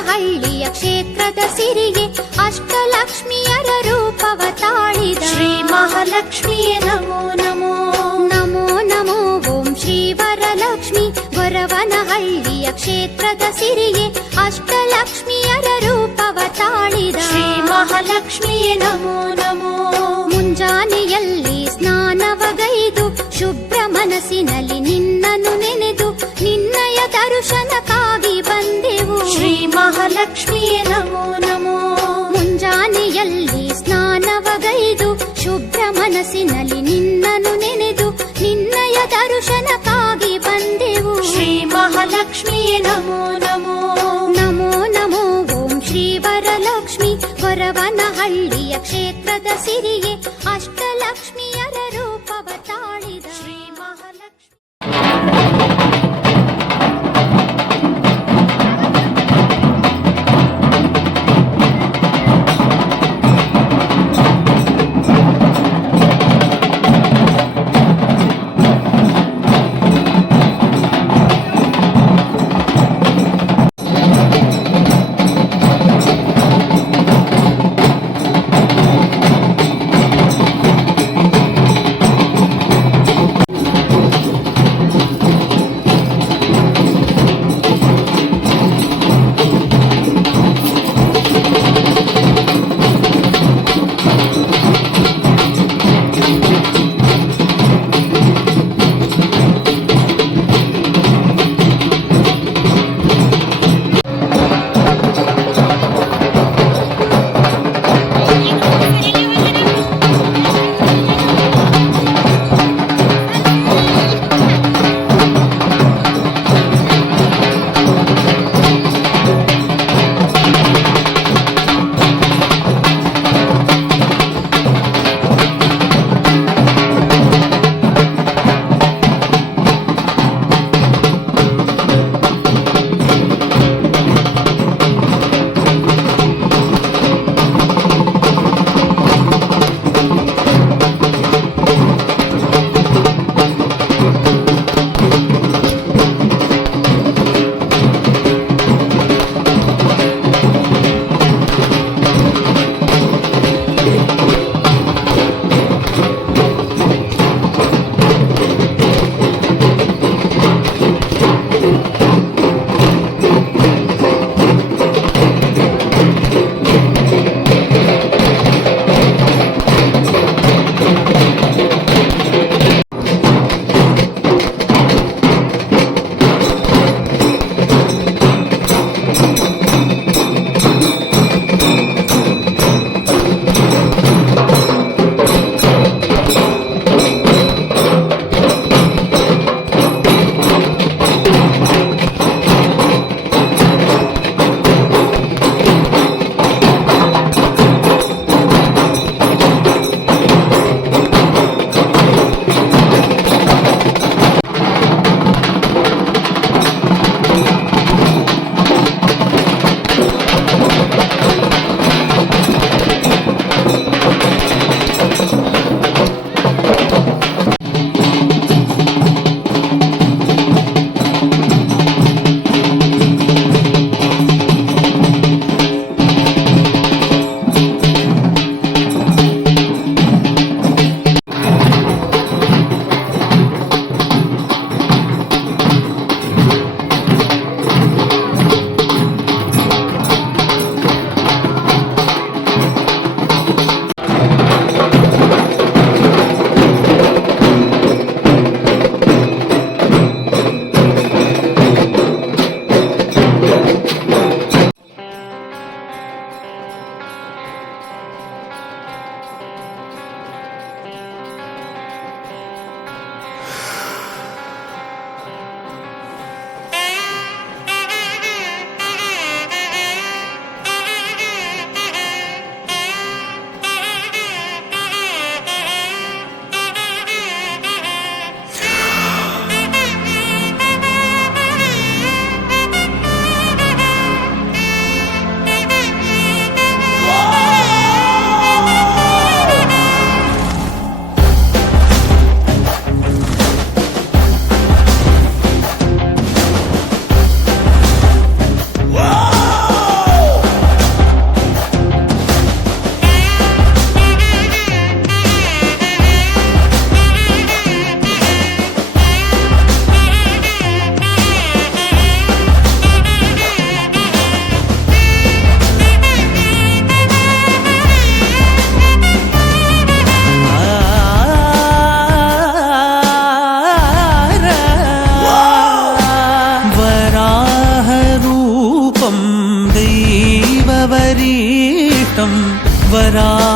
ಗೊರವನಹಳ್ಳಿಯ ಕ್ಷೇತ್ರದ ಸಿರಿಗೆ ಅಷ್ಟಲಕ್ಷ್ಮಿಯರ ರೂಪವ ತಾಳಿದ ಶ್ರೀ ಮಹಾಲಕ್ಷ್ಮಿಯೇ ನಮೋ ನಮೋ. ನಮೋ ನಮೋ ಓಂ ಶ್ರೀ ವರಲಕ್ಷ್ಮಿ. ಗೊರವನಹಳ್ಳಿಯ ಕ್ಷೇತ್ರದ ಸಿರಿಗೆ ಅಷ್ಟಲಕ್ಷ್ಮಿಯರ ರೂಪವ ತಾಳಿದ ಶ್ರೀ ಮಹಾಲಕ್ಷ್ಮಿಯೇ ನಮೋ ನಮೋ. ಮುಂಜಾನೆಯಲ್ಲಿ ಸ್ನಾನವಗೈದು ಶುಭ್ರ ಮನಸ್ಸಿನಲ್ಲಿ ನಿನ್ನನ್ನು ನೆನೆದು ನಿನ್ನಯ ದರ್ಶನಕ್ಕಾಗಿ ಬಂದೆವು. ಶ್ರೀ ಮಹಾಲಕ್ಷ್ಮಿಯೇ ನಮೋ ನಮೋ. ಮುಂಜಾನೆಯಲ್ಲಿ ಸ್ನಾನವಗೈದು ಶುಭ್ರ ಮನಸ್ಸಿನಲ್ಲಿ ನಿನ್ನನ್ನು ನೆನೆದು ನಿನ್ನಯ ದರ್ಶನಕ್ಕಾಗಿ ಬಂದೆವು. ಶ್ರೀ ಮಹಾಲಕ್ಷ್ಮಿಯೇ ನಮೋ ನಮೋ. ನಮೋ ನಮೋ ಓಂ ಶ್ರೀ ವರಲಕ್ಷ್ಮಿ. ಗೊರವನಹಳ್ಳಿಯ ಕ್ಷೇತ್ರದ ಸಿರಿಗೆ ಅಷ್ಟಲಕ್ಷ್ಮಿಯರ ರೂಪವ ತಾಳಿದ ಶ್ರೀ ಮಹಾಲಕ್ಷ್ಮಿ.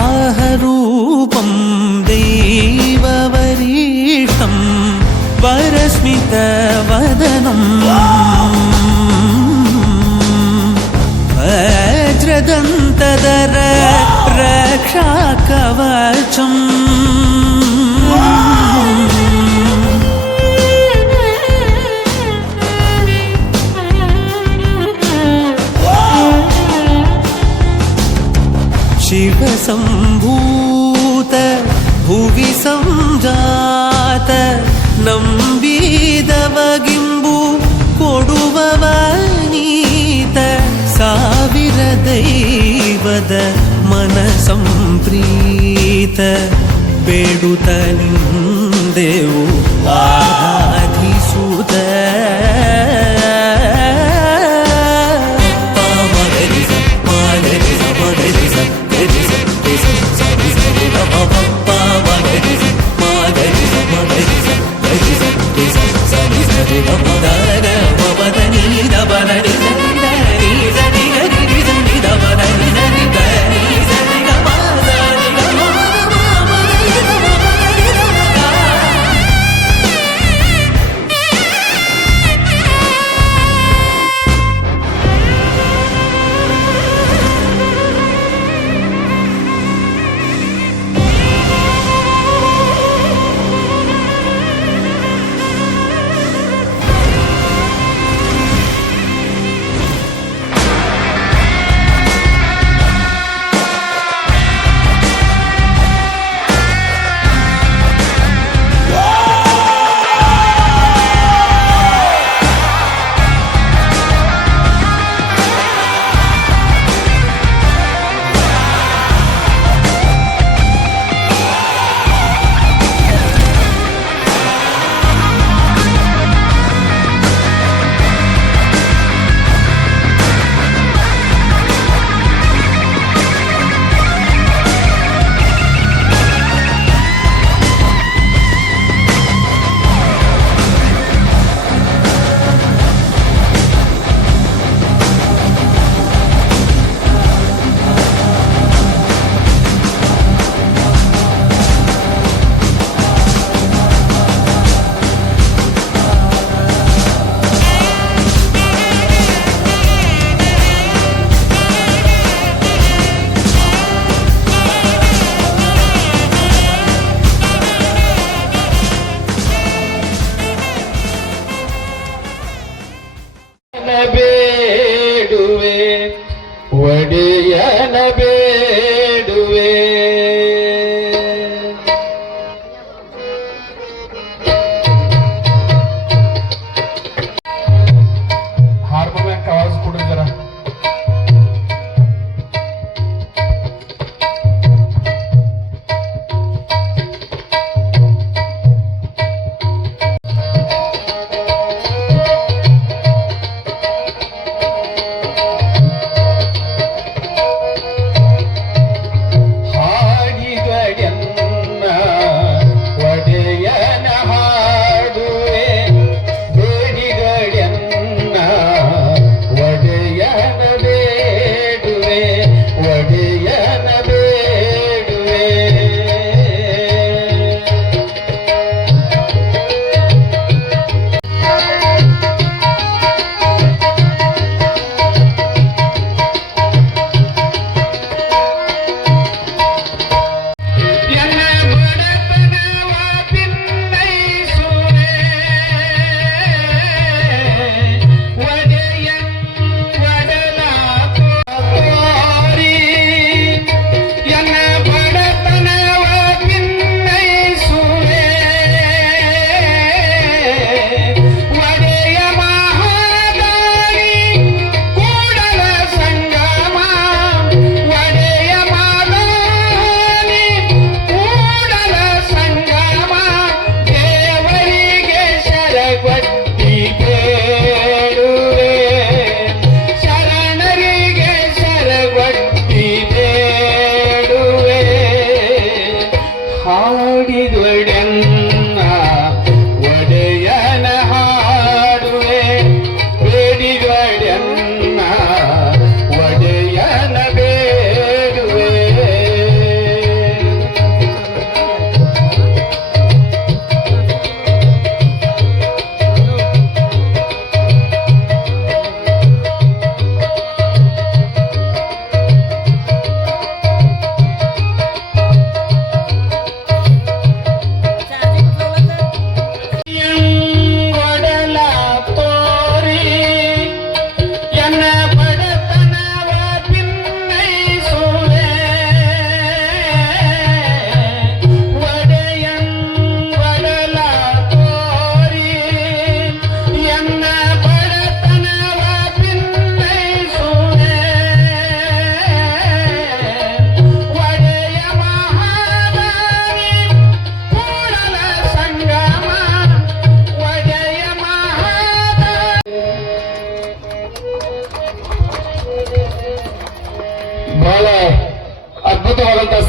वराहरूपं दैववरीष्टं वरस्मितवदनम् वज्रदन्तधर रक्षाकवचम् शिवसम्भूत भुवि संजात ನಂಬಿದವಗಿಂಬು ಕೊಡುವವನೀತ ಸಾವಿರ ದೈವದ ಮನ ಸಂಪ್ರೀತ ಬೇಡುತ್ತ ನಿಂದೆವು ಆರಾಧಿಸುತ್ತ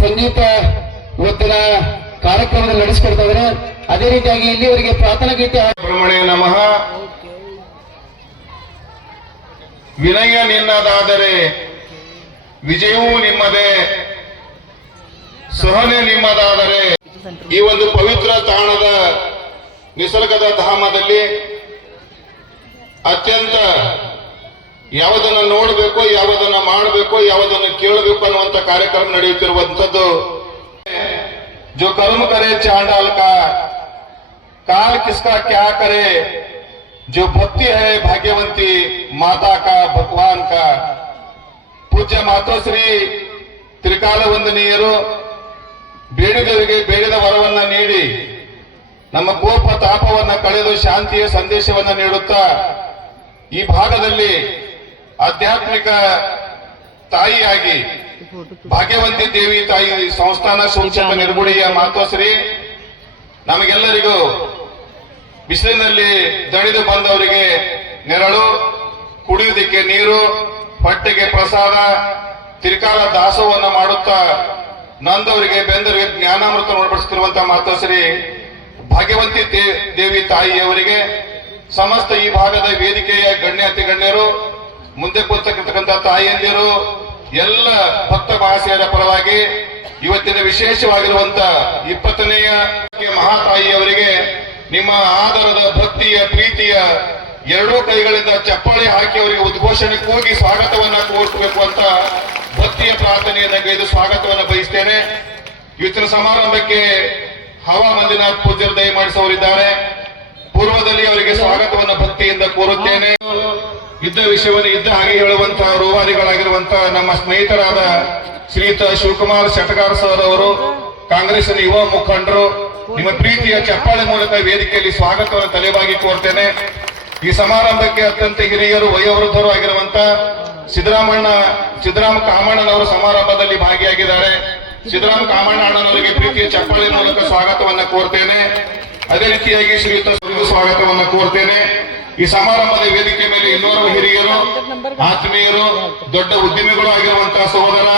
ಸಂಗೀತ ಇವತ್ತಿನ ಕಾರ್ಯಕ್ರಮದಲ್ಲಿ ನಡೆಸಿಕೊಡ್ತಾ ಇದ್ದಾರೆ. ಅದೇ ರೀತಿಯಾಗಿ ಇಲ್ಲಿವರೆಗೆ ಪ್ರಾರ್ಥನಾ ಗೀತೆ ಬ್ರಹ್ಮಣೇ ನಮಃ. ವಿನಯ ನಿನ್ನದಾದರೆ ವಿಜಯವೂ ನಿಮ್ಮದೇ, ಸಹನೆ ನಿಮ್ಮದಾದರೆ. ಈ ಒಂದು ಪವಿತ್ರ ತಾಣದ ನಿಸರ್ಗದ ಧಾಮದಲ್ಲಿ ಅತ್ಯಂತ ಯಾವುದನ್ನು ನೋಡಬೇಕು, ಯಾವುದನ್ನು ಮಾಡಬೇಕು, ಯಾವುದನ್ನು ಕೇಳಬೇಕು ಅನ್ನುವಂಥ ಕಾರ್ಯಕ್ರಮ ನಡೆಯುತ್ತಿರುವಂಥದ್ದು. जो कर्म करे चांडाल का, काल किसका क्या करे, जो भक्ति है भाग्यवंती माता का भगवान का. ಪೂಜ್ಯ ಮಾತೋಶ್ರೀ ತ್ರಿಕಾಲ ವಂದನೀಯರು ಬೇಡಿದವರಿಗೆ ಬೇಡಿದ ವರವನ್ನ ನೀಡಿ ನಮ್ಮ ಕೋಪ ತಾಪವನ್ನ ಕಳೆದು ಶಾಂತಿಯ ಸಂದೇಶವನ್ನ ನೀಡುತ್ತಾ ಈ ಭಾಗದಲ್ಲಿ ಆಧ್ಯಾತ್ಮಿಕ ತಾಯಿಯಾಗಿ ಭಾಗ್ಯವಂತಿ ದೇವಿ ತಾಯಿ ಸಂಸ್ಥಾನ ಸೂಚಕ ನಿರ್ಗುಡಿಯ ಮಾತೋಶ್ರೀ ನಮಗೆಲ್ಲರಿಗೂ ಬಿಸಿಲಿನಲ್ಲಿ ದಣಿದು ಬಂದವರಿಗೆ ನೆರಳು, ಕುಡಿಯುವುದಕ್ಕೆ ನೀರು, ಹೊಟ್ಟೆಗೆ ಪ್ರಸಾದ, ತ್ರಿಕಾಲ ದಾಸೋಹವನ್ನು ಮಾಡುತ್ತಾ ನೊಂದವರಿಗೆ ಬೆಂದವರಿಗೆ ಜ್ಞಾನಾಮೃತ ಉಣಬಡಿಸುತ್ತಿರುವಂತಹ ಮಾತೋಶ್ರೀ ಭಾಗ್ಯವಂತಿ ದೇವಿ ತಾಯಿಯವರಿಗೆ ಸಮಸ್ತ ಈ ಭಾಗದ ವೇದಿಕೆಯ ಗಣ್ಯ ಅತಿ ಗಣ್ಯರು, ಮುಂದೆ ಕೂತಕ್ಕಂಥ ತಾಯಿಯಂದಿರು, ಎಲ್ಲ ಭಕ್ತ ಮಹಾಶಯರ ಪರವಾಗಿ ಇವತ್ತಿನ ವಿಶೇಷವಾಗಿರುವಂತ 20ನೇಯ ಮಹಾತಾಯಿಯವರಿಗೆ ನಿಮ್ಮ ಆದರದ ಭಕ್ತಿಯ ಪ್ರೀತಿಯ ಎರಡೂ ಕೈಗಳಿಂದ ಚಪ್ಪಾಳೆ ಹಾಕಿ ಅವರಿಗೆ ಉದ್ಘೋಷಣೆ ಕೂಗಿ ಸ್ವಾಗತವನ್ನ ಕೋರಬೇಕು ಅಂತ ಭಕ್ತಿಯ ಪ್ರಾರ್ಥನೆಯನ್ನ ಗೈದು ಸ್ವಾಗತವನ್ನ ಬಯಸ್ತೇನೆ. ಇವತ್ತಿನ ಸಮಾರಂಭಕ್ಕೆ ಹವಾ ಮಂಜುನಾಥ್ ಪೂಜ್ಯರು ದಯಮಾಡಿಸೋರಿದ್ದಾರೆ. ಪೂರ್ವದಲ್ಲಿ ಅವರಿಗೆ ಸ್ವಾಗತವನ್ನ ಭಕ್ತಿಯಿಂದ ಕೋರುತ್ತೇನೆ. ಇದ್ದ ವಿಷಯವನ್ನು ಇದ್ದ ಹಾಗೆ ಹೇಳುವಂತಹ ರೂವಾರಿಗಳಾಗಿರುವಂತಹ ನಮ್ಮ ಸ್ನೇಹಿತರಾದ ಶ್ರೀಯುತ ಶಿವಕುಮಾರ್ ಶೆಟ್ಟಗಾರ್ ಸರ್ ಅವರು, ಕಾಂಗ್ರೆಸ್ನ ಯುವ ಮುಖಂಡರು, ನಿಮ್ಮ ಪ್ರೀತಿಯ ಚಪ್ಪಾಳೆ ಮೂಲಕ ವೇದಿಕೆಯಲ್ಲಿ ಸ್ವಾಗತವನ್ನು ತಲೆಬಾಗಿ ಕೋರ್ತೇನೆ. ಈ ಸಮಾರಂಭಕ್ಕೆ ಅತ್ಯಂತ ಹಿರಿಯರು ವಯೋವೃದ್ಧರು ಆಗಿರುವಂತಹ ಸಿದ್ದರಾಮ ಕಾಮಣ್ಣನವರು ಸಮಾರಂಭದಲ್ಲಿ ಭಾಗಿಯಾಗಿದ್ದಾರೆ. ಸಿದ್ದರಾಮ ಕಾಮಣ್ಣ ಅಣ್ಣನವರಿಗೆ ಪ್ರೀತಿಯ ಚಪ್ಪಾಳೆ ಮೂಲಕ ಸ್ವಾಗತವನ್ನ ಕೋರ್ತೇನೆ. ಅದೇ ರೀತಿಯಾಗಿ ಶ್ರೀಯುತ ಸ್ವಾಗತವನ್ನ ಕೋರ್ತೇನೆ. ಈ ಸಮಾರಂಭದ ವೇದಿಕೆ ಮೇಲೆ ಇನ್ನೋರ್ವ ಹಿರಿಯರು, ಆತ್ಮೀಯರು, ದೊಡ್ಡ ಉದ್ಯಮಿಗಳು ಆಗಿರುವಂತಹ ಸಹೋದರ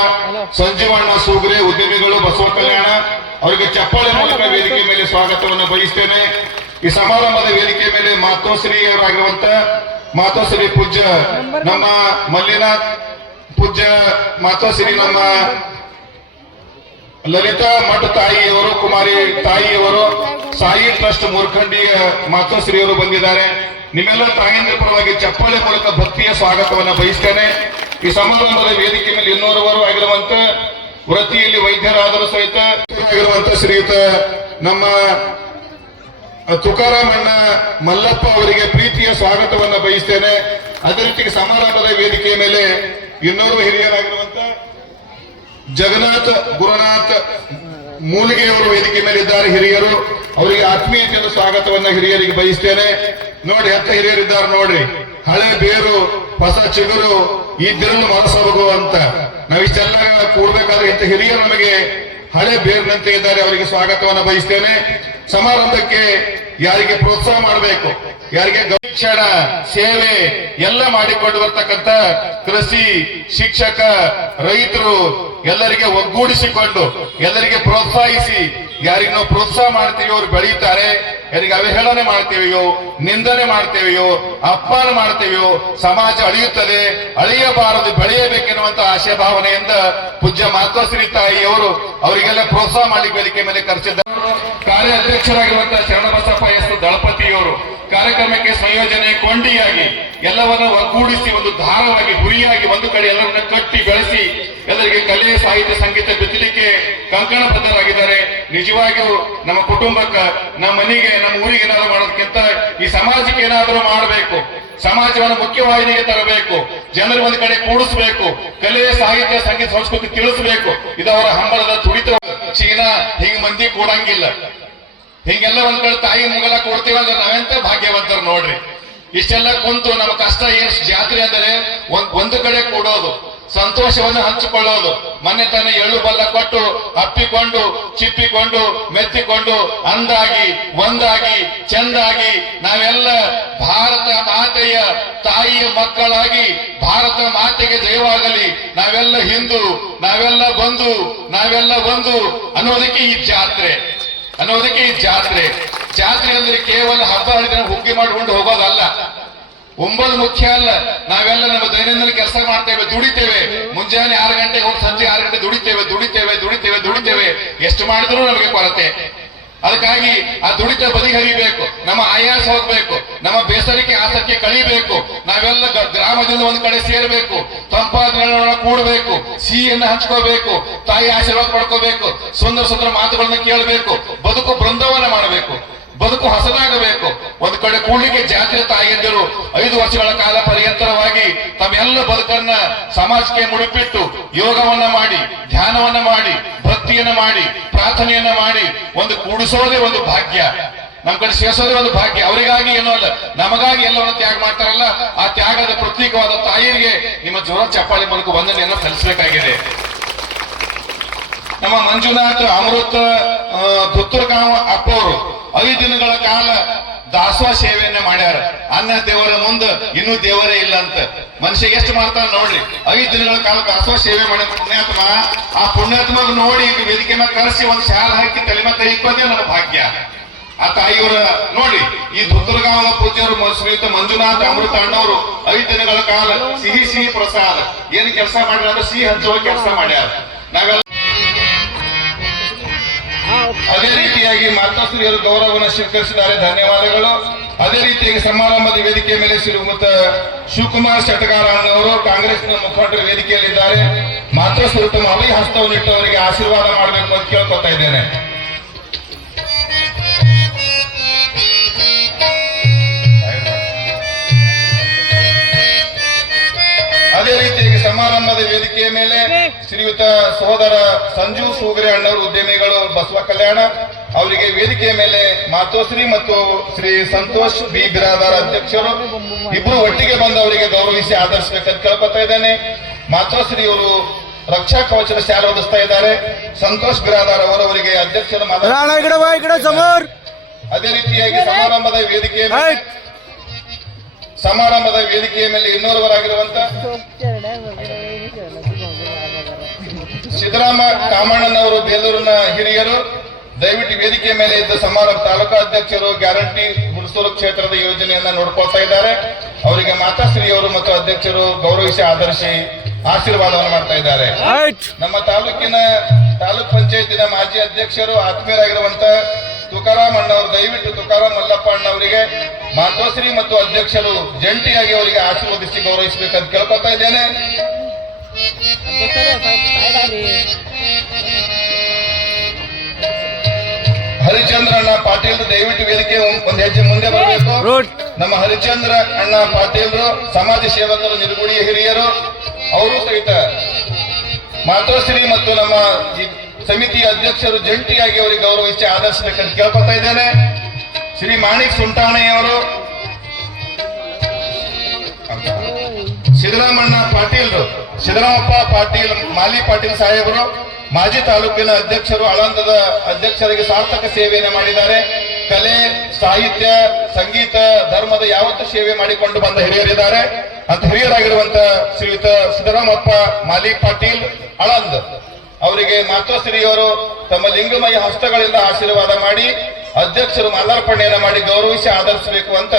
ಸಂಜೀವಣ್ಣ ಸೂಗ್ರೆ, ಉದ್ಯಮಿಗಳು, ಬಸವ ಕಲ್ಯಾಣ, ಅವರಿಗೆ ಚಪ್ಪಾಳೆ ಮೂಲಕ ವೇದಿಕೆ ಮೇಲೆ ಸ್ವಾಗತವನ್ನು ಬಯಸ್ತೇನೆ. ಈ ಸಮಾರಂಭದ ವೇದಿಕೆ ಮೇಲೆ ಮಾತೋಶ್ರೀಯವರಾಗಿರುವಂತ ಮಾತೋಶ್ರೀ ಪೂಜ್ಯ ನಮ್ಮ ಮಲ್ಲಿನಾಥ್, ಪೂಜ್ಯ ಮಾತೋಶ್ರೀ ನಮ್ಮ ಲಲಿತಾ ಮಠ ತಾಯಿಯವರು, ಕುಮಾರಿ ತಾಯಿಯವರು, ಸಾಯಿ ಟ್ರಸ್ಟ್ ಮೂರ್ಖಂಡಿಯ ಮಾತೋಶ್ರೀಯವರು ಬಂದಿದ್ದಾರೆ. ನಿಮ್ಮೆಲ್ಲ ತಾಯಿಯಂದ್ರ ಪರವಾಗಿ ಚಪ್ಪಾಳೆ ಮೂಲಕ ಭಕ್ತಿಯ ಸ್ವಾಗತವನ್ನ ಬಯಸ್ತೇನೆ. ಈ ಸಮಾರಂಭದ ವೇದಿಕೆ ಮೇಲೆ ಇನ್ನೋರ್ವರು ಆಗಿರುವಂತ ವೃತ್ತಿಯಲ್ಲಿ ವೈದ್ಯರಾದರೂ ಸಹಿತ ಆಗಿರುವಂತ ಶ್ರೀಯುತ ನಮ್ಮ ತುಕಾರಾಮಣ್ಣ ಮಲ್ಲಪ್ಪ ಅವರಿಗೆ ಪ್ರೀತಿಯ ಸ್ವಾಗತವನ್ನ ಬಯಸ್ತೇನೆ. ಅದೇ ರೀತಿ ಸಮಾರಂಭದ ವೇದಿಕೆಯ ಮೇಲೆ ಇನ್ನೋರ್ವ ಹಿರಿಯರಾಗಿರುವಂತ ಜಗನ್ನಾಥ್ ಗುರುನಾಥ್ ಮೂಲಿಗೆಯವರು ವೇದಿಕೆ ಮೇಲೆ ಇದ್ದಾರೆ. ಹಿರಿಯರು, ಅವರಿಗೆ ಆತ್ಮೀಯತೆಯನ್ನು ಸ್ವಾಗತವನ್ನ ಹಿರಿಯರಿಗೆ ಬಯಸ್ತೇನೆ. ನೋಡಿ, ಹತ್ತ ಹಿರಿಯರಿದ್ದಾರೆ ನೋಡ್ರಿ, ಹಳೆ ಬೇರು ಹೊಸ ಚಿಗುರು ಇದ್ದಿರಲು ಮನಸ್ಸೋಗು ಅಂತ. ನಾವಿಷ್ಟೆಲ್ಲ ಕೂಡ್ಬೇಕಾದ್ರೆ ಇಂಥ ಹಿರಿಯರು ನಮಗೆ ಹಳೆ ಬೇರಿನಂತೆ ಇದ್ದಾರೆ, ಅವರಿಗೆ ಸ್ವಾಗತವನ್ನ ಬಯಸ್ತೇನೆ. ಸಮಾರಂಭಕ್ಕೆ ಯಾರಿಗೆ ಪ್ರೋತ್ಸಾಹ ಮಾಡಬೇಕು, ಯಾರಿಗೆ ಶಿಕ್ಷಣ ಸೇವೆ ಎಲ್ಲ ಮಾಡಿಕೊಂಡು ಬರ್ತಕ್ಕಂಥ ಕೃಷಿ ಶಿಕ್ಷಕ ರೈತರು ಎಲ್ಲರಿಗೆ ಒಗ್ಗೂಡಿಸಿಕೊಂಡು ಎಲ್ಲರಿಗೆ ಪ್ರೋತ್ಸಾಹಿಸಿ, ಯಾರಿಗೆ ನಾವು ಪ್ರೋತ್ಸಾಹ ಮಾಡ್ತೀವಿ ಅವ್ರು ಬೆಳೆಯುತ್ತಾರೆ, ಯಾರಿಗೆ ಅವಹೇಳನೆ ಮಾಡ್ತೀವಿಯೋ, ನಿಂದನೆ ಮಾಡ್ತೇವೆಯೋ, ಅಪಮಾನ ಮಾಡ್ತೇವೆಯೋ ಸಮಾಜ ಅಳಿಯುತ್ತದೆ. ಅಳಿಯಬಾರದು, ಬೆಳೆಯಬೇಕೆನ್ನುವಂತ ಆಶಯ ಭಾವನೆಯಿಂದ ಪೂಜ್ಯ ಮಾತೋಶ್ರೀ ತಾಯಿಯವರು ಅವರಿಗೆಲ್ಲ ಪ್ರೋತ್ಸಾಹ ಮಾಡಿ ವೇದಿಕೆ ಮೇಲೆ ಕರೆಸಿದ್ದಾರೆ. ಕಾರ್ಯಾಧ್ಯಕ್ಷರಾಗಿರುವಂತಹ ಶರಣಬಸಪ್ಪ ಎಸ್ ದಳಪತಿಯವರು ಕಾರ್ಯಕ್ರಮಕ್ಕೆ ಸಂಯೋಜನೆ ಕೊಂಡಿಯಾಗಿ ಎಲ್ಲವನ್ನ ಒಗ್ಗೂಡಿಸಿ ಒಂದು ಧಾರವಾಗಿ ಗುರಿಯಾಗಿ ಒಂದು ಕಡೆ ಎಲ್ಲರನ್ನ ಕಟ್ಟಿ ಬೆಳೆಸಿ ಎಲ್ಲರಿಗೆ ಕಲೆ ಸಾಹಿತ್ಯ ಸಂಗೀತ ಬಿತ್ತಲಿಕ್ಕೆ ಕಂಕಣಬದ್ಧರಾಗಿದ್ದಾರೆ. ನಿಜವಾಗಿಯೂ ನಮ್ಮ ಕುಟುಂಬಕ್ಕೆ, ನಮ್ಮ ಮನೆಗೆ, ನಮ್ಮ ಊರಿಗೆ ಏನಾದ್ರು ಮಾಡೋದಕ್ಕಿಂತ ಈ ಸಮಾಜಕ್ಕೆ ಏನಾದರೂ ಮಾಡಬೇಕು, ಸಮಾಜವನ್ನು ಮುಖ್ಯವಾಹಿನಿಗೆ ತರಬೇಕು, ಜನರು ಒಂದು ಕಡೆ ಕೂಡಿಸಬೇಕು, ಕಲೆ ಸಾಹಿತ್ಯ ಸಂಗೀತ ಸಂಸ್ಕೃತಿ ತಿಳಿಸಬೇಕು. ಇದು ಅವರ ಹಂಬಲದ ತುಡಿತ. ಚೀನಾ ಹಿಂಗ್ ಮಂದಿ ಕೊಡಂಗಿಲ್ಲ, ಹಿಂಗೆಲ್ಲ ಒಂದ್ ಕಡೆ ತಾಯಿ ಮುಗಲ ಕೊಡ್ತೀವಿ ಅಂದ್ರೆ ನಾವೆಂತ ಭಾಗ್ಯವಂತರು ನೋಡ್ರಿ. ಇಷ್ಟೆಲ್ಲ ಕುಂತು ನಮ್ಮ ಕಷ್ಟ ಏನ್ ಜಾತ್ರೆ ಅಂದರೆ ಒಂದು ಕಡೆ ಕೂಡೋದು, ಸಂತೋಷವನ್ನು ಹಂಚಿಕೊಳ್ಳೋದು, ಮೊನ್ನೆ ತಾನೇ ಎಳ್ಳು ಬಲ್ಲ ಕೊಟ್ಟು ಅಪ್ಪಿಕೊಂಡು ಚಿಪ್ಪಿಕೊಂಡು ಮೆತ್ತಿಕೊಂಡು ಅಂದಾಗಿ ಒಂದಾಗಿ ಚೆಂದಾಗಿ ನಾವೆಲ್ಲ ಭಾರತ ಮಾತೆಯ ತಾಯಿಯ ಮಕ್ಕಳಾಗಿ ಭಾರತ ಮಾತೆಗೆ ಜಯವಾಗಲಿ, ನಾವೆಲ್ಲ ಹಿಂದೂ, ನಾವೆಲ್ಲ ಬಂಧು, ನಾವೆಲ್ಲ ಬಂಧು ಅನ್ನೋದಕ್ಕೆ ಈ ಜಾತ್ರೆ, ಅನ್ನೋದಕ್ಕೆ ಈ ಜಾತ್ರೆ. ಜಾತ್ರೆ ಅಂದ್ರೆ ಕೇವಲ ಹಬ್ಬ ಹರಿದಿನ ಹುಗ್ಗಿ ಮಾಡಿಕೊಂಡು ಹೋಗೋದಲ್ಲ, ಒಂಬತ್ತು ಮುಖ್ಯ ಅಲ್ಲ. ನಾವೆಲ್ಲ ನಮ್ಮ ದೈನಂದಿನ ಕೆಲಸ ಮಾಡ್ತೇವೆ, ದುಡಿತೇವೆ. ಮುಂಜಾನೆ 6 ಗಂಟೆಗೆ ಹೋಗಿ ಸಂಜೆ 6 ಗಂಟೆ ದುಡಿತೇವೆ. ಎಷ್ಟು ಮಾಡಿದ್ರು ನಮಗೆ ಕೊರತೆ. ಅದಕ್ಕಾಗಿ ಆ ದುಡಿತ ಬದಿಹರಿಬೇಕು, ನಮ್ಮ ಆಯಾಸ ಹೋಗ್ಬೇಕು, ನಮ್ಮ ಬೇಸರಿಕೆ ಆಸಕ್ತಿ ಕಳಿಬೇಕು. ನಾವೆಲ್ಲ ಗ್ರಾಮದಿಂದ ಒಂದು ಕಡೆ ಸೇರಬೇಕು, ತಂಪಾದ ನೆರಳನ್ನ ಕೂಡಬೇಕು, ಸಿಹಿಯನ್ನು ಹಂಚ್ಕೋಬೇಕು, ತಾಯಿ ಆಶೀರ್ವಾದ ಪಡ್ಕೋಬೇಕು, ಸುಂದರ ಮಾತುಗಳನ್ನ ಕೇಳಬೇಕು, ಬದುಕು ಬೃಂದವನ ಮಾಡಬೇಕು, ಬದುಕು ಹಸನಾಗಬೇಕು. ಒಂದು ಕಡೆ ಕೂಡ್ಲಿಕ್ಕೆ ಜಾತ್ರೆ ತಾಯಿಯಂದಿರು 5 ವರ್ಷಗಳ ಕಾಲ ಪರ್ಯಂತರವಾಗಿ ತಮ್ಮೆಲ್ಲ ಬದುಕನ್ನ ಸಮಾಜಕ್ಕೆ ಮುಡಿಪಿಟ್ಟು ಯೋಗವನ್ನ ಮಾಡಿ, ಧ್ಯಾನವನ್ನ ಮಾಡಿ, ಭಕ್ತಿಯನ್ನ ಮಾಡಿ, ಪ್ರಾರ್ಥನೆಯನ್ನ ಮಾಡಿ ಒಂದು ಕೂಡಿಸೋದೇ ಒಂದು ಭಾಗ್ಯ, ನಮ್ ಕಡೆ ಸೇರಿಸೋದೇ ಒಂದು ಭಾಗ್ಯ. ಅವರಿಗಾಗಿ ಏನೋ ಅಲ್ಲ, ನಮಗಾಗಿ ಎಲ್ಲವನ್ನು ತ್ಯಾಗ ಮಾಡ್ತಾರಲ್ಲ, ಆ ತ್ಯಾಗದ ಪ್ರತೀಕವಾದ ತಾಯಿಯರಿಗೆ ನಿಮ್ಮ ಜೋರ ಚಪ್ಪಾಳಿ ಮೂಲಕ ವಂದನೆಯನ್ನು ಸಲ್ಲಿಸಬೇಕಾಗಿದೆ. ನಮ್ಮ ಮಂಜುನಾಥ್ ಅಮೃತ ದುತ್ತೂರ್ಗಾಂವ್ ಅಪ್ಪವರು 5 ದಿನಗಳ ಕಾಲ ದಾಸೋಹ ಸೇವೆಯನ್ನ ಮಾಡ್ಯಾರ. ಅನ್ನ ದೇವರ ಮುಂದೆ ಇನ್ನೂ ದೇವರೇ ಇಲ್ಲ ಅಂತ ಮನುಷ್ಯ ಎಷ್ಟು ಮಾಡ್ತಾರ ನೋಡ್ರಿ. 5 ದಿನಗಳ ಕಾಲ ದಾಸೋಹ ಸೇವೆ ಮಾಡಿ ಪುಣ್ಯಾತ್ಮ, ಆ ಪುಣ್ಯಾತ್ಮಗ ನೋಡಿ ವೇದಿಕೆ ಮೇಲೆ ಕರೆಸಿ ಒಂದು ಶಾಲ ಹಾಕಿ ತಲೆ ಮೇಲೆ ಕೈ ಇಕ್ಕೋದೇ ನನ್ನ ಭಾಗ್ಯ. ಆ ತಾಯಿಯವರ ನೋಡಿ, ಈ ದುತ್ತೂರ್ಗಾಂವ್ ಪೂಜ್ಯರು ಶ್ರೀಯುತ ಮಂಜುನಾಥ್ ಅಮೃತ ಅಣ್ಣವರು 5 ದಿನಗಳ ಕಾಲ ಸಿಹಿ ಪ್ರಸಾದ ಏನು ಕೆಲಸ ಮಾಡ್ಯಾರ ಅಂದ್ರೆ ಸಿಹಿ ಹಂಚುವ ಕೆಲಸ ಮಾಡ್ಯಾರ. ನಾವೆಲ್ಲ ಅದೇ ರೀತಿಯಾಗಿ ಮಾತಾಶ್ರೀಯರು ಗೌರವವನ್ನು ಸ್ವೀಕರಿಸಿದ್ದಾರೆ, ಧನ್ಯವಾದಗಳು. ಅದೇ ರೀತಿಯಾಗಿ ಸಮಾರಂಭದ ವೇದಿಕೆ ಮೇಲೆ ಶ್ರೀಯುತ ಶಿವಕುಮಾರ್ ಶೆಟ್ಟಗಾರ ಅನ್ನವರು ಕಾಂಗ್ರೆಸ್ನ ಮುಖಂಡರು ವೇದಿಕೆಯಲ್ಲಿದ್ದಾರೆ. ಮಾತಾಶ್ರೀ ತಮ್ಮ ಅಭಯ ಹಸ್ತವನ್ನಿಟ್ಟು ಅವರಿಗೆ ಆಶೀರ್ವಾದ ಮಾಡಬೇಕು ಅಂತ ಕೇಳ್ಕೊತಾ ಇದ್ದೇನೆ. ಅದೇ ರೀತಿಯಾಗಿ ಸಮಾರಂಭದ ವೇದಿಕೆಯ ಮೇಲೆ ಶ್ರೀಯುತ ಸಹೋದರ ಸಂಜು ಸೂಗರೆ ಅಣ್ಣವರು ಉದ್ಯಮಿಗಳು ಬಸವ ಕಲ್ಯಾಣ ಅವರಿಗೆ ವೇದಿಕೆಯ ಮೇಲೆ ಮಾತೋಶ್ರೀ ಮತ್ತು ಶ್ರೀ ಸಂತೋಷ್ ಬಿ ಬಿರಾದಾರ್ ಅಧ್ಯಕ್ಷರು ಇಬ್ಬರು ಒಟ್ಟಿಗೆ ಬಂದು ಅವರಿಗೆ ಗೌರವಿಸಿ ಆದರ್ಶಬೇಕಂತ ಕೇಳ್ಕೊತಾ ಇದ್ದೇನೆ. ಮಾತೋಶ್ರೀ ಅವರು ರಕ್ಷಾ ಕವಚದ ಶಾಲೆ ಓದಿಸ್ತಾ ಇದ್ದಾರೆ. ಸಂತೋಷ್ ಬಿರಾದಾರ್ ಅವರವರಿಗೆ ಅಧ್ಯಕ್ಷರ ಅದೇ ರೀತಿಯಾಗಿ ಸಮಾರಂಭದ ವೇದಿಕೆಯ ಮೇಲೆ ಇನ್ನೋರ್ವರಾಗಿರುವಂತ ಸಿದ್ದರಾಮ ಕಾಮಣ್ಣನವರು ಬೇಲೂರಿನ ಹಿರಿಯರು ದಯವಿಟ್ಟು ವೇದಿಕೆಯ ಮೇಲೆ ಇದ್ದ ಸಮಾರಂಭ ತಾಲೂಕಾ ಅಧ್ಯಕ್ಷರು ಗ್ಯಾರಂಟಿ ಹುಣಸೂರು ಕ್ಷೇತ್ರದ ಯೋಜನೆಯನ್ನ ನೋಡ್ಕೊಳ್ತಾ ಇದ್ದಾರೆ. ಅವರಿಗೆ ಮಾತಾಶ್ರೀ ಅವರು ಮತ್ತು ಅಧ್ಯಕ್ಷರು ಗೌರವಿಸಿ ಆದರ್ಶಿ ಆಶೀರ್ವಾದವನ್ನು ಮಾಡ್ತಾ ಇದ್ದಾರೆ. ನಮ್ಮ ತಾಲೂಕ್ ಪಂಚಾಯತಿನ ಮಾಜಿ ಅಧ್ಯಕ್ಷರು ಆತ್ಮೀಯರಾಗಿರುವಂತ ತುಕಾರಾಮ್ ಅಣ್ಣವರು ದಯವಿಟ್ಟು ತುಕಾರಾಮ್ ಮಲ್ಲಪ್ಪ ಅಣ್ಣವರಿಗೆ ಮಾತೋಶ್ರೀ ಮತ್ತು ಅಧ್ಯಕ್ಷರು ಜಂಟಿಯಾಗಿ ಅವರಿಗೆ ಆಶೀರ್ವದಿಸಿ ಗೌರವಿಸಬೇಕಂತ ಕೇಳ್ಕೊತಾ ಇದ್ದೇನೆ. ಹರಿಚಂದ್ರ ಅಣ್ಣ ಪಾಟೀಲ್ ದಯವಿಟ್ಟು ವೇದಿಕೆ ಒಂದು ಹೆಜ್ಜೆ ಮುಂದೆ ಬರಬೇಕು. ನಮ್ಮ ಹರಿಚಂದ್ರ ಅಣ್ಣ ಪಾಟೀಲ್ರು ಸಮಾಜ ಸೇವಕರು, ನಿರ್ಗುಡಿಯ ಹಿರಿಯರು, ಅವರು ಸಹಿತ ಮಾತೋಶ್ರೀ ಮತ್ತು ನಮ್ಮ ಸಮಿತಿಯ ಅಧ್ಯಕ್ಷರು ಜಂಟಿಯಾಗಿ ಅವರಿಗೆ ಗೌರವಿಸಿ ಆದರ್ಶಬೇಕಂತ ಕೇಳ್ಕೊತಾ ಇದ್ದೇನೆ. ಶ್ರೀ ಮಾಣಿಕ್ ಸುಂಟಾಣೆಯವರು, ಸಿದ್ದರಾಮಪ್ಪ ಪಾಟೀಲ್ ಮಾಲಿ ಪಾಟೀಲ್ ಸಾಹೇಬರು ಮಾಜಿ ತಾಲೂಕಿನ ಅಧ್ಯಕ್ಷರು, ಆಳಂದದ ಅಧ್ಯಕ್ಷರಿಗೆ ಸಾರ್ಥಕ ಸೇವೆಯನ್ನು ಮಾಡಿದ್ದಾರೆ. ಕಲೆ, ಸಾಹಿತ್ಯ, ಸಂಗೀತ, ಧರ್ಮದ ಯಾವತ್ತೂ ಸೇವೆ ಮಾಡಿಕೊಂಡು ಬಂದ ಹಿರಿಯರಿದ್ದಾರೆ. ಅಂತ ಹಿರಿಯರಾಗಿರುವಂತ ಶ್ರೀಯುತ ಸಿದ್ದರಾಮಪ್ಪ ಮಾಲಿ ಪಾಟೀಲ್ ಆಳಂದ್ ಅವರಿಗೆ ಮಾತೋಶ್ರೀಯವರು ತಮ್ಮ ಲಿಂಗಮಯ ಹಸ್ತಗಳಿಂದ ಆಶೀರ್ವಾದ ಮಾಡಿ ಅಧ್ಯಕ್ಷರು ಮಾಲಾರ್ಪಣೆಯನ್ನ ಮಾಡಿ ಗೌರವಿಸಿ ಆದರಿಸಬೇಕು ಅಂತ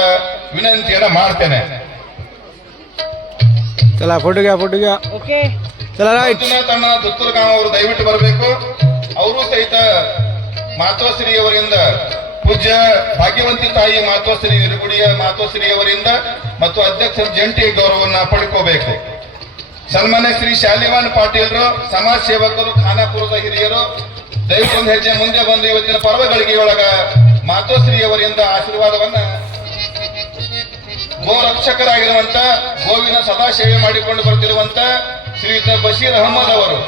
ವಿನಂತಿಯನ್ನ ಮಾಡ್ತೇನೆ. ತನ್ನ ದುತ್ತೂರ್ಗಾಂವ್ ಅವರು ದಯವಿಟ್ಟು ಬರಬೇಕು. ಅವರು ಸಹಿತ ಮಾತೋಶ್ರೀಯವರಿಂದ ಪೂಜ್ಯ ಭಾಗ್ಯವಂತಿ ತಾಯಿ ಮಾತೋಶ್ರೀ ನಿರ್ಗುಡಿಯ ಮಾತೋಶ್ರೀಯವರಿಂದ ಮತ್ತು ಅಧ್ಯಕ್ಷರ ಜಂಟಿ ಗೌರವವನ್ನ ಪಡ್ಕೋಬೇಕು. ಸನ್ಮಾನ್ಯ ಶ್ರೀ ಶಾಲಿವಾನ್ ಪಾಟೀಲ್ರು ಸಮಾಜ ಸೇವಕರು, ಖಾನಾಪುರದ ಹಿರಿಯರು ದಯವಿಟ್ಟು ಒಂದು ಹೆಜ್ಜೆ ಮುಂದೆ ಬಂದು ಇವತ್ತಿನ ಪರ್ವಗಳಿಗೆ ಒಳಗ ಮಾತೋಶ್ರೀಯವರಿಂದ ಆಶೀರ್ವಾದವನ್ನ ಗೋರಕ್ಷಕರಾಗಿರುವಂತ ಗೋವಿನ ಸದಾ ಸೇವೆ ಮಾಡಿಕೊಂಡು ಬರ್ತಿರುವಂತ ಶ್ರೀಯುತ ಬಶೀರ್ ಅಹಮದ್ ಅವರು,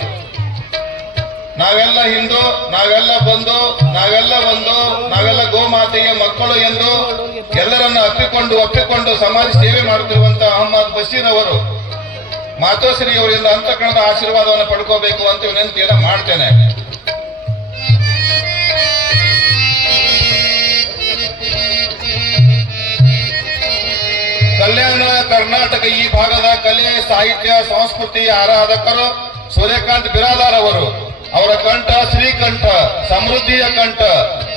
ನಾವೆಲ್ಲ ಹಿಂದೂ, ನಾವೆಲ್ಲ ಬಂದು, ನಾವೆಲ್ಲ ಒಂದು, ನಾವೆಲ್ಲ ಗೋಮಾತೆಯ ಮಕ್ಕಳು ಎಂದು ಎಲ್ಲರನ್ನ ಒಪ್ಪಿಕೊಂಡು ಸಮಾಜ ಸೇವೆ ಮಾಡುತ್ತಿರುವಂತ ಅಹಮದ್ ಬಶೀರ್ ಅವರು ಮಾತೋಶ್ರೀ ಅವರಿಂದ ಅಂತಃಕರಣದ ಆಶೀರ್ವಾದವನ್ನು ಪಡ್ಕೋಬೇಕು ಅಂತ ವಿನಂತಿಯನ್ನ ಮಾಡ್ತೇನೆ. ಕಲ್ಯಾಣ ಕಲ್ಯಾಣ ಕರ್ನಾಟಕ ಈ ಭಾಗದ ಕಲೆ ಸಾಹಿತ್ಯ ಸಂಸ್ಕೃತಿ ಆರಾಧಕರು ಸೂರ್ಯಕಾಂತ್ ಬಿರಾದಾರ್ ಅವರು, ಅವರ ಕಂಠ ಶ್ರೀಕಂಠ, ಸಮೃದ್ಧಿಯ ಕಂಠ,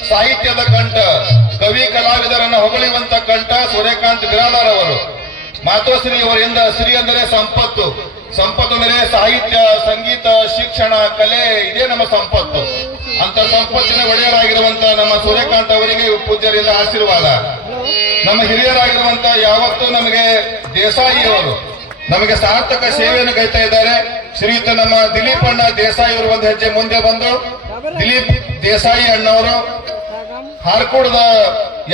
ಸಾಹಿತ್ಯದ ಕಂಠ, ಕವಿ ಕಲಾವಿದರನ್ನು ಹೊಗಳುವಂತ ಕಂಠ ಸೂರ್ಯಕಾಂತ್ ಬಿರಾದಾರ್ ಅವರು. ಮಾತೋಶ್ರೀ ಅವರಿಂದ ಶ್ರೀ ಅಂದರೆ ಸಂಪತ್ತು, ಸಂಪತ್ತು ಅಂದರೆ ಸಾಹಿತ್ಯ, ಸಂಗೀತ, ಶಿಕ್ಷಣ, ಕಲೆ, ಇದೇ ನಮ್ಮ ಸಂಪತ್ತು. ಅಂತ ಸಂಪತ್ತಿನ ಒಡೆಯರಾಗಿರುವಂತ ನಮ್ಮ ಸೂರ್ಯಕಾಂತ್ ಅವರಿಗೆ ಪೂಜ್ಯರಿಂದ ಆಶೀರ್ವಾದ. ನಮ್ಮ ಹಿರಿಯರಾಗಿರುವಂತ ಯಾವತ್ತೂ ನಮಗೆ ದೇಸಾಯಿ ಅವರು ನಮಗೆ ಸಾರ್ಥಕ ಸೇವೆಯನ್ನು ಗೈತಾ ಇದ್ದಾರೆ. ಶ್ರೀಯುತ ನಮ್ಮ ದಿಲೀಪ್ ಅಣ್ಣ ದೇಸಾಯಿ ಅವರು ಒಂದು ಹೆಜ್ಜೆ ಮುಂದೆ ಬಂದು, ದಿಲೀಪ್ ದೇಸಾಯಿ ಅಣ್ಣವರು ಹಾರ್ಕೋಡದ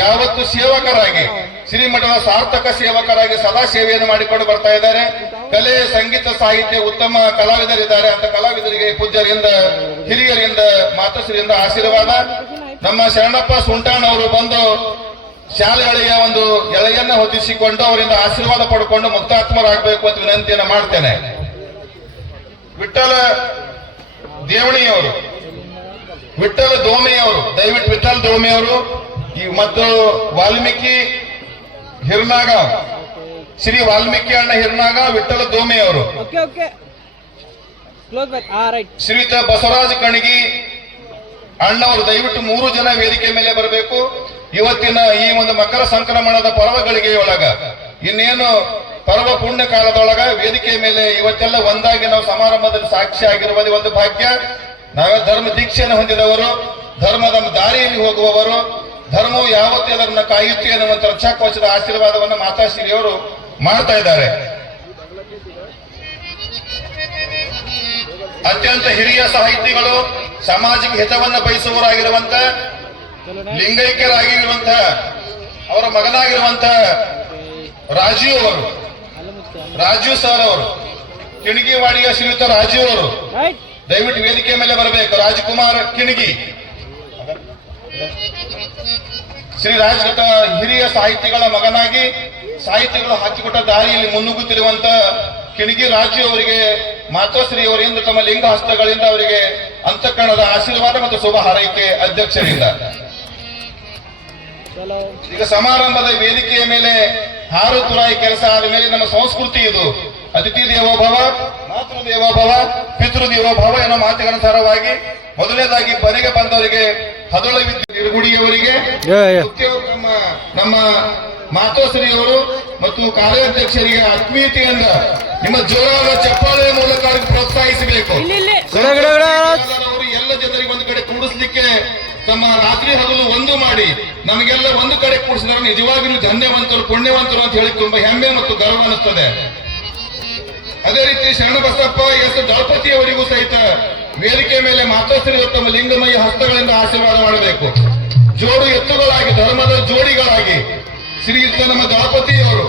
ಯಾವತ್ತು ಸೇವಕರಾಗಿ, ಶ್ರೀಮಠದ ಸಾರ್ಥಕ ಸೇವಕರಾಗಿ ಸದಾ ಸೇವೆಯನ್ನು ಮಾಡಿಕೊಂಡು ಬರ್ತಾ ಇದ್ದಾರೆ. ಕಲೆ, ಸಂಗೀತ, ಸಾಹಿತ್ಯ ಉತ್ತಮ ಕಲಾವಿದರಿದ್ದಾರೆ. ಅಂತ ಕಲಾವಿದರಿಗೆ ಪೂಜ್ಯರಿಂದ, ಹಿರಿಯರಿಂದ, ಮಾತುಶ್ರೀಯಿಂದ ಆಶೀರ್ವಾದ. ನಮ್ಮ ಶರಣಪ್ಪ ಸುಂಟಾಣ್ ಅವರು ಬಂದು ಶಾಲೆಗಳಿಗೆ ಒಂದು ಎಳೆಯನ್ನ ಹೊದಿಸಿಕೊಂಡು ಅವರಿಂದ ಆಶೀರ್ವಾದ ಪಡ್ಕೊಂಡು ಮುಕ್ತಾತ್ಮರಾಗಬೇಕು ಅಂತ ವಿನಂತಿಯನ್ನು ಮಾಡ್ತೇನೆ. ವಿಠ್ಠಲ ದೇವಣಿಯವರು, ವಿಠ್ಠಲ ದೋಮೆಯವರು, ದಯವಿಟ್ಟು ವಿಠ್ಠಲ ದೋಮೆಯವರು ಮತ್ತು ವಾಲ್ಮೀಕಿ ಹಿರ್ನಾಗ, ಶ್ರೀ ವಾಲ್ಮೀಕಿ ಅಣ್ಣ ಹಿರ್ನಾಗ, ವಿಠ್ಠಲ ದೋಮೆಯವರು, ಶ್ರೀಯುತ ಬಸವರಾಜ ಕಣಗಿ ಅಣ್ಣವರು ದಯವಿಟ್ಟು 3 ಜನ ವೇದಿಕೆ ಮೇಲೆ ಬರಬೇಕು. ಇವತ್ತಿನ ಈ ಒಂದು ಮಕರ ಸಂಕ್ರಮಣದ ಪರ್ವಗಳಿಗೆ ಒಳಗ, ಇನ್ನೇನು ಪರ್ವ ಪುಣ್ಯ ಕಾಲದೊಳಗ ವೇದಿಕೆ ಮೇಲೆ ಇವತ್ತೆಲ್ಲ ಒಂದಾಗಿ ನಾವು ಸಮಾರಂಭದಲ್ಲಿ ಸಾಕ್ಷಿ ಆಗಿರುವುದು ಒಂದು ಭಾಗ್ಯ. ನಾವೇ ಧರ್ಮ ದೀಕ್ಷೆಯನ್ನು ಹೊಂದಿದವರು, ಧರ್ಮದ ದಾರಿಯಲ್ಲಿ ಹೋಗುವವರು, ಧರ್ಮವು ಯಾವತ್ತೇ ಅದನ್ನು ಕಾಯುತ್ತೆ ಅನ್ನುವಂಥ ರಕ್ಷಾಕವಚದ ಆಶೀರ್ವಾದವನ್ನು ಮಾತಾಶ್ರೀಯವರು ಮಾಡ್ತಾ ಇದ್ದಾರೆ. ಅತ್ಯಂತ ಹಿರಿಯ ಸಾಹಿತಿಗಳು, ಸಮಾಜಕ್ಕೆ ಹಿತವನ್ನು ಬಯಸುವವರಾಗಿರುವಂತ, ಲಿಂಗೈಕ್ಯರಾಗಿರುವಂತ, ಅವರ ಮಗನಾಗಿರುವಂತ ರಾಜೀವ್ ಅವರು, ರಾಜೀವ್ ಸರ್ ಅವರು, ಕಿಣಗಿವಾಡಿಯ ಶ್ರೀಯುತ ರಾಜೀವ್ ಅವರು ದಯವಿಟ್ಟು ವೇದಿಕೆ ಮೇಲೆ ಬರಬೇಕು. ರಾಜ್ಕುಮಾರ್ ಕಿಣಗಿ, ಶ್ರೀ ರಾಜಕೃತ ಹಿರಿಯ ಸಾಹಿತಿಗಳ ಮಗನಾಗಿ ಸಾಹಿತಿಗಳು ಹಾಕಿಕೊಟ್ಟ ದಾರಿಯಲ್ಲಿ ಮುನ್ನುಗ್ಗುತ್ತಿರುವಂತ ಕಿಣಗಿ ರಾಜು ಅವರಿಗೆ ಮಾತೋಶ್ರೀ ಅವರಿಂದ ತಮ್ಮ ಲಿಂಗ ಹಸ್ತಗಳಿಂದ ಅವರಿಗೆ ಅಂತಃಕರಣದ ಆಶೀರ್ವಾದ ಮತ್ತು ಶುಭ ಹಾರೈಕೆ ಅಧ್ಯಕ್ಷರಿಂದ. ಈಗ ಸಮಾರಂಭದ ವೇದಿಕೆಯ ಮೇಲೆ ಹಾರು ತುರಾಯಿ ಕೆಲಸ ಆದ ಮೇಲೆ ನಮ್ಮ ಸಂಸ್ಕೃತಿ ಇದು. ಅತಿಥಿ ದೇವೋಭವ, ಮಾತೃ ದೇವೋಭವ, ಪಿತೃ ದೇವೋಭವ ಎನ್ನುವ ಮಾತಿಗನುಸಾರವಾಗಿ ಮೊದಲನೇದಾಗಿ ಮನೆಗೆ ಬಂದವರಿಗೆ ಹದಳ ವಿದ್ಯೆ ನಿರ್ಗುಡಿಯವರಿಗೆ ನಮ್ಮ ಮಾತೋಶ್ರೀಯವರು ಮತ್ತು ಕಾರ್ಯಾಧ್ಯಕ್ಷರಿಗೆ ಆತ್ಮೀಯತೆಯಿಂದ ನಿಮ್ಮ ಜೋರಾದ ಚಪ್ಪಾಳೆಯ ಮೂಲಕ ಅವರಿಗೆ ಪ್ರೋತ್ಸಾಹಿಸಬೇಕು. ಅವರು ಎಲ್ಲ ಜನರಿಗೆ ಒಂದು ಕಡೆ ಕೂಡಿಸ್ಲಿಕ್ಕೆ ತಮ್ಮ ರಾತ್ರಿ ಹಗಲು ಒಂದು ಮಾಡಿ ನಮಗೆಲ್ಲ ಒಂದು ಕಡೆ ಕೂಡಿಸಿದ್ರೆ ನಿಜವಾಗಿಯೂ ಧನ್ಯವಂತರು, ಪುಣ್ಯವಂತರು ಅಂತ ಹೇಳಿ ತುಂಬಾ ಹೆಮ್ಮೆ ಮತ್ತು ಗರ್ವ ಅನ್ನಿಸ್ತದೆ. ಅದೇ ರೀತಿ ಶರಣಬಸಪ್ಪ ಎಸ್ ದಳಪತಿ ಅವರಿಗೂ ಸಹಿತ ವೇದಿಕೆ ಮೇಲೆ ಮಾತೋಶ್ರೀ ತಮ್ಮ ಲಿಂಗಮಯ ಹಸ್ತಗಳಿಂದ ಆಶೀರ್ವಾದ ಮಾಡಬೇಕು. ಜೋಡು ಎತ್ತುಗಳಾಗಿ, ಧರ್ಮದ ಜೋಡಿಗಳಾಗಿ ಶ್ರೀಯುತ ನಮ್ಮ ದಳಪತಿಯವರು,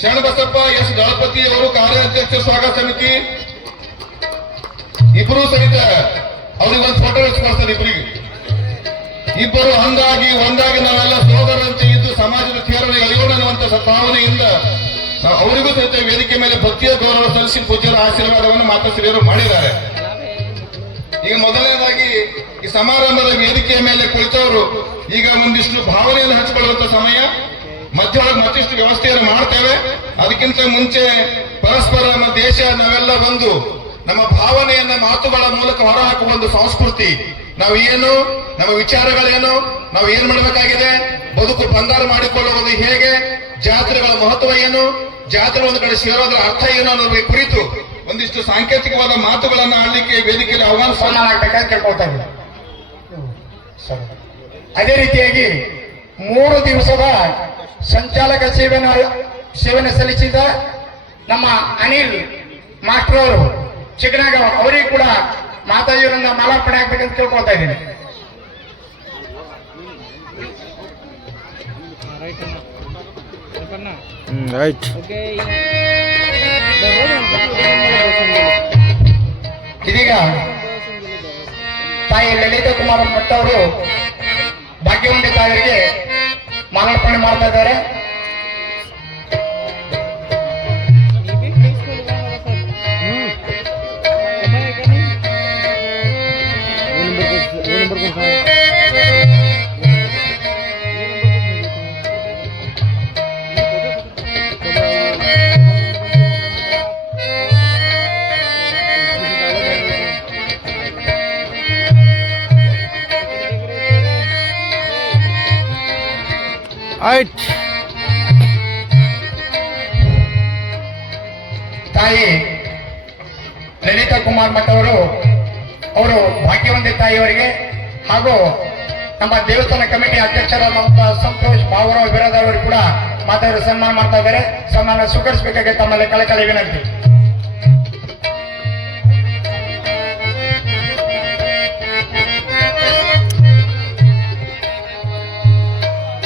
ಶರಣಬಸಪ್ಪ ಎಸ್ ದಳಪತಿಯವರು ಕಾರ್ಯಾಧ್ಯಕ್ಷ ಸ್ವಾಗತ ಸಮಿತಿ ಇಬ್ಬರೂ ಸಹಿತ ಅವ್ರಿಗೆ ಒಂದು ಫೋಟೋ ಇಸ್ಕೊಳ್ತಾರೆ. ಇಬ್ಬರು ಒಂದಾಗಿ ನಾವೆಲ್ಲ ಸೋದರಂತೆ ಇದ್ದು ಸಮಾಜದ ತೀವ್ರತೆ ಅಳಿಯೋಣ ಅನ್ನುವಂತ ಭಾವನೆಯಿಂದ ಅವರಿಗೂ ಸಹಿತ ವೇದಿಕೆ ಮೇಲೆ ಭಕ್ತಿಯ ಗೌರವ ಸಲ್ಲಿಸಿ ಪೂಜ್ಯರ ಆಶೀರ್ವಾದವನ್ನು ಮಾತೋಶ್ರೀಯವರು ಮಾಡಿದ್ದಾರೆ. ಈಗ ಮೊದಲನೇದಾಗಿ ಈ ಸಮಾರಂಭದ ವೇದಿಕೆಯ ಮೇಲೆ ಕುಳಿತವರು ಈಗ ಒಂದಿಷ್ಟು ಭಾವನೆಯನ್ನು ಹಂಚಿಕೊಳ್ಳುವಂತ ಸಮಯ. ಮಧ್ಯೊಳಗೆ ಮತ್ತಿಷ್ಟು ವ್ಯವಸ್ಥೆಯನ್ನು ಮಾಡ್ತೇವೆ. ಅದಕ್ಕಿಂತ ಮುಂಚೆ ಪರಸ್ಪರ ನಮ್ಮ ದೇಶ ನಾವೆಲ್ಲ ಒಂದು ನಮ್ಮ ಭಾವನೆಯನ್ನ ಮಾತುಗಳ ಮೂಲಕ ಹೊರಹಾಕುವ ಒಂದು ಸಂಸ್ಕೃತಿ. ನಾವು ಏನು, ನಮ್ಮ ವಿಚಾರಗಳೇನು, ನಾವು ಏನ್ ಮಾಡಬೇಕಾಗಿದೆ, ಬದುಕು ಬಂಗಾರ ಮಾಡಿಕೊಳ್ಳುವುದು ಹೇಗೆ, ಜಾತ್ರೆಗಳ ಮಹತ್ವ ಏನು, ಜಾತ್ರೆ ಒಂದು ಕಡೆ ಸೇರೋದ್ರ ಅರ್ಥ ಏನು ಅನ್ನೋದ್ರ ಕುರಿತು ಒಂದಿಷ್ಟು ಸಾಂಕೇತಿಕವಾದ ಮಾತುಗಳನ್ನ ಆಡಲಿಕ್ಕೆ ವೇದಿಕೆಯಲ್ಲಿ ಆಹ್ವಾನ ಆಗ್ಬೇಕಂತ ಕೇಳ್ಕೊಳ್ತಾ ಇದ್ದೀನಿ. ಅದೇ ರೀತಿಯಾಗಿ 3 ದಿವಸದ ಸಂಚಾಲಕ ಸೇವೆಯನ್ನು ಸಲ್ಲಿಸಿದ ನಮ್ಮ ಅನಿಲ್ ಮಾಸ್ಟರ್ ಅವರು ಚಿಕ್ಕನಾಗ ಅವರಿಗೆ ಕೂಡ ಮಾತಾಜಿಯವರಿಂದ ಮಾಲಾರ್ಪಣೆ ಆಗ್ಬೇಕಂತ ಕೇಳ್ಕೊಳ್ತಾ ಇದ್ದೀನಿ. ಇದೀಗ ತಾಯಿ ಲಲಿತಾ ಕುಮಾರ ಮಠ ಅವರು ಭಾಗ್ಯವಂತಿ ತಾಯಿಗೆ ಮಾಲಾರ್ಪಣೆ ಮಾಡ್ತಾ ಇದ್ದಾರೆ. ಆಯ್ತ್ ತಾಯಿ ಲಲಿತಾ ಕುಮಾರ್ ಮಠ ಅವರು ಭಾಗ್ಯವಂತಿ ತಾಯಿಯವರಿಗೆ ಹಾಗೂ ನಮ್ಮ ದೇವಸ್ಥಾನ ಕಮಿಟಿ ಅಧ್ಯಕ್ಷರಾದಂತಹ ಸಂತೋಷ್ ಬಾಬುರಾವ್ ಬಿರಾದಾರ್ ಅವರು ಕೂಡ ಮಾತಾಡಿ ಸನ್ಮಾನ ಮಾಡ್ತಾ ಇದ್ದಾರೆ. ಸನ್ಮಾನ ಸ್ವೀಕರಿಸಬೇಕಾಗಿ ತಮ್ಮಲ್ಲಿ ಕಳಕಳಿ ವಿನಂತಿ.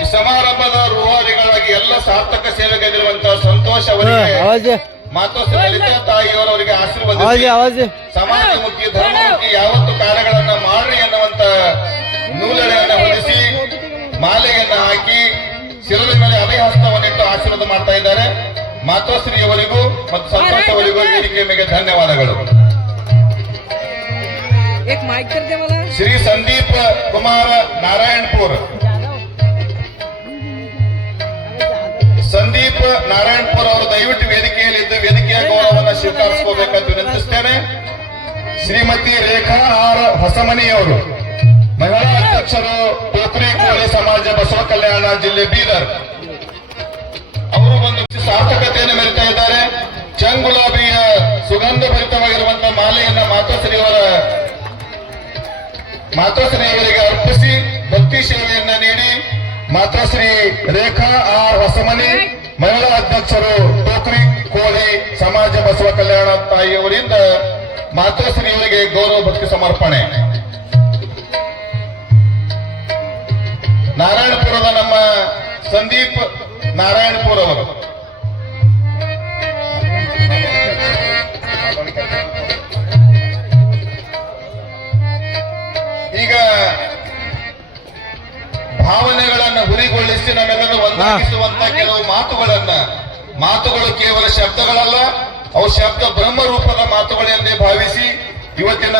ಈ ಸಮಾರಂಭದ ರೂವಾರಿಗಳಾಗಿ ಎಲ್ಲ ಸಾರ್ಥಕ ಸೇವೆಗೈದಿರುವಂತಹ ಸಂತೋಷ್ ಅವರಿಗೆ ಮಾತೋಶ್ರೀ ಲಲಿತಾ ತಾಯಿಯವರವರಿಗೆ ಆಶೀರ್ವಾದ ಸಮಾಜಮುಖಿ ಧರ್ಮಮುಖಿ ಯಾವತ್ತು ಕಾರ್ಯಗಳನ್ನ ಮಾಡ್ರಿ ಅನ್ನುವಂತ ನೂಲನೆಯನ್ನ ಹೊದಿಸಿ ಮಾಲೆಯನ್ನ ಹಾಕಿ ಶಿರದ ಮೇಲೆ ಅಭಯಹಸ್ತವನ್ನಿಟ್ಟು ಆಶೀರ್ವಾದ ಮಾಡ್ತಾ ಇದ್ದಾರೆ. ಮಾತೋಶ್ರೀಯವರಿಗೂ ಮತ್ತು ಸಂತೋಷ್ ಅವರಿಗೂ ವೇದಿಕೆ ಮೇಲೆ ಧನ್ಯವಾದಗಳು. ಶ್ರೀ ಸಂದೀಪ್ ಕುಮಾರ್ ನಾರಾಯಣಪುರ್ ಅವರು ದಯವಿಟ್ಟು ವೇದಿಕೆಯಲ್ಲಿ ಇದ್ದು ವೇದಿಕೆಯ ಗೌರವವನ್ನು ಸ್ವೀಕರಿಸಿಕೋಬೇಕಂತ ವಿನಂತಿಸ್ತೇನೆ. ಶ್ರೀಮತಿ ರೇಖಾ ಆರ್ ಹೊಸಮನಿಯವರು ಮಹಿಳಾ ಅಧ್ಯಕ್ಷರು ಟೋಕ್ರಿ ಕೋಳಿ ಸಮಾಜ ಬಸವ ಕಲ್ಯಾಣ ಜಿಲ್ಲೆ ಬೀದರ್ ಅವರು ಒಂದು ಸಾರ್ಥಕತೆಯನ್ನು ಮೆರೀತಾ ಇದ್ದಾರೆ. ಚಂಗುಲಾಬಿಯ ಸುಗಂಧ ಭರಿತವಾಗಿರುವಂತಹ ಮಾಲೆಯನ್ನ ಮಾತೋಶ್ರೀಯವರಿಗೆ ಅರ್ಪಿಸಿ ಭಕ್ತಿ ಸೇವೆಯನ್ನ ನೀಡಿ ಮಾತೋಶ್ರೀ ರೇಖಾ ಆರ್ ಹೊಸಮನಿ ಮಹಿಳಾ ಅಧ್ಯಕ್ಷರು ಟೋಕ್ರಿ ಕೋಳಿ ಸಮಾಜ ಬಸವ ಕಲ್ಯಾಣ ತಾಯಿಯವರಿಂದ ಮಾತೋಶ್ರೀಯವರಿಗೆ ಗೌರವ ಭಕ್ತಿ ಸಮರ್ಪಣೆ. ನಾರಾಯಣಪುರದ ನಮ್ಮ ಸಂದೀಪ್ ನಾರಾಯಣಪುರ ಅವರು ಈಗ ಭಾವನೆಗಳನ್ನ ಹುರಿಗೊಳಿಸಿ ನಮ್ಮೆಲ್ಲರೂ ಒಂದಾಗಿಸುವಂತ ಕೆಲವು ಮಾತುಗಳು ಕೇವಲ ಶಬ್ದಗಳಲ್ಲ, ಅವು ಶಬ್ದ ಬ್ರಹ್ಮ ರೂಪದ ಮಾತುಗಳೆಂದೇ ಭಾವಿಸಿ ಇವತ್ತಿನ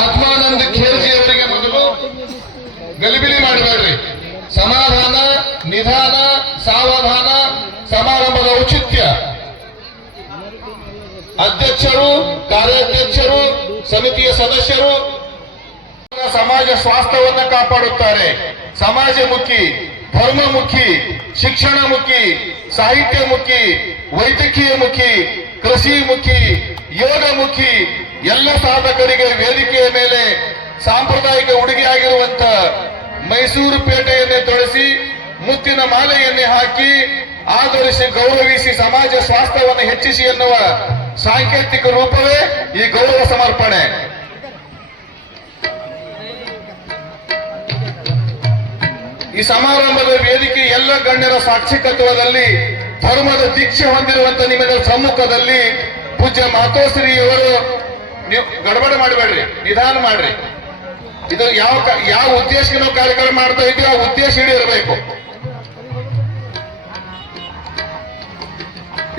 ಆತ್ಮಾನಂದ ಖೇಲ್ಜಿ ಅವರಿಗೆ ಮೊದಲು ಗಲಿಬಿಲಿ ಮಾಡಬೇಡ್ರಿ. ಸಮಾಧಾನ, ನಿಧಾನ, ಸಾವಧಾನ, ಸಮಾರಂಭದ ಔಚಿತ್ಯ. ಅಧ್ಯಕ್ಷರು, ಕಾರ್ಯಾಧ್ಯಕ್ಷರು, ಸಮಿತಿಯ ಸದಸ್ಯರು ಸಮಾಜ ಸ್ವಾಸ್ಥ್ಯವನ್ನ ಕಾಪಾಡುತ್ತಾರೆ. ಸಮಾಜಮುಖಿ, ಧರ್ಮಮುಖಿ, ಶಿಕ್ಷಣಮುಖಿ, ಸಾಹಿತ್ಯಮುಖಿ, ವೈದ್ಯಕೀಯ ಮುಖಿ, ಕೃಷಿ ಮುಖಿ, ಯೋಗಮುಖಿ ಎಲ್ಲ ಸಾಧಕರಿಗೆ ವೇದಿಕೆಯ ಮೇಲೆ ಸಾಂಪ್ರದಾಯಿಕ ಉಡುಗೆಯಾಗಿರುವಂತ ಮೈಸೂರು ಪೇಟೆಯನ್ನೇ ತೊಡಿಸಿ ಮುತ್ತಿನ ಮಾಲೆಯನ್ನೇ ಹಾಕಿ ಆಧರಿಸಿ ಗೌರವಿಸಿ ಸಮಾಜ ಸ್ವಾಸ್ಥ್ಯವನ್ನು ಹೆಚ್ಚಿಸಿ ಎನ್ನುವ ಸಾಂಕೇತಿಕ ರೂಪವೇ ಈ ಗೌರವ ಸಮರ್ಪಣೆ. ಈ ಸಮಾರಂಭದ ವೇದಿಕೆ ಎಲ್ಲ ಗಣ್ಯರ ಸಾಕ್ಷಿಕತ್ವದಲ್ಲಿ ಧರ್ಮದ ದೀಕ್ಷೆ ಹೊಂದಿರುವಂತ ನಿಮಗೆ ಸಮ್ಮುಖದಲ್ಲಿ ಪೂಜ್ಯ ಮಾತೋಶ್ರೀಯವರು, ನೀವು ಗಡಬಡ ಮಾಡಬೇಡ್ರಿ, ನಿಧಾನ ಮಾಡ್ರಿ. ಇದು ಯಾವ ಉದ್ದೇಶಕ್ಕೆ ನಾವು ಕಾರ್ಯಕ್ರಮ ಮಾಡ್ತಾ ಇದ್ದೀವಿ ಆ ಉದ್ದೇಶ ಈಡೇರಬೇಕು.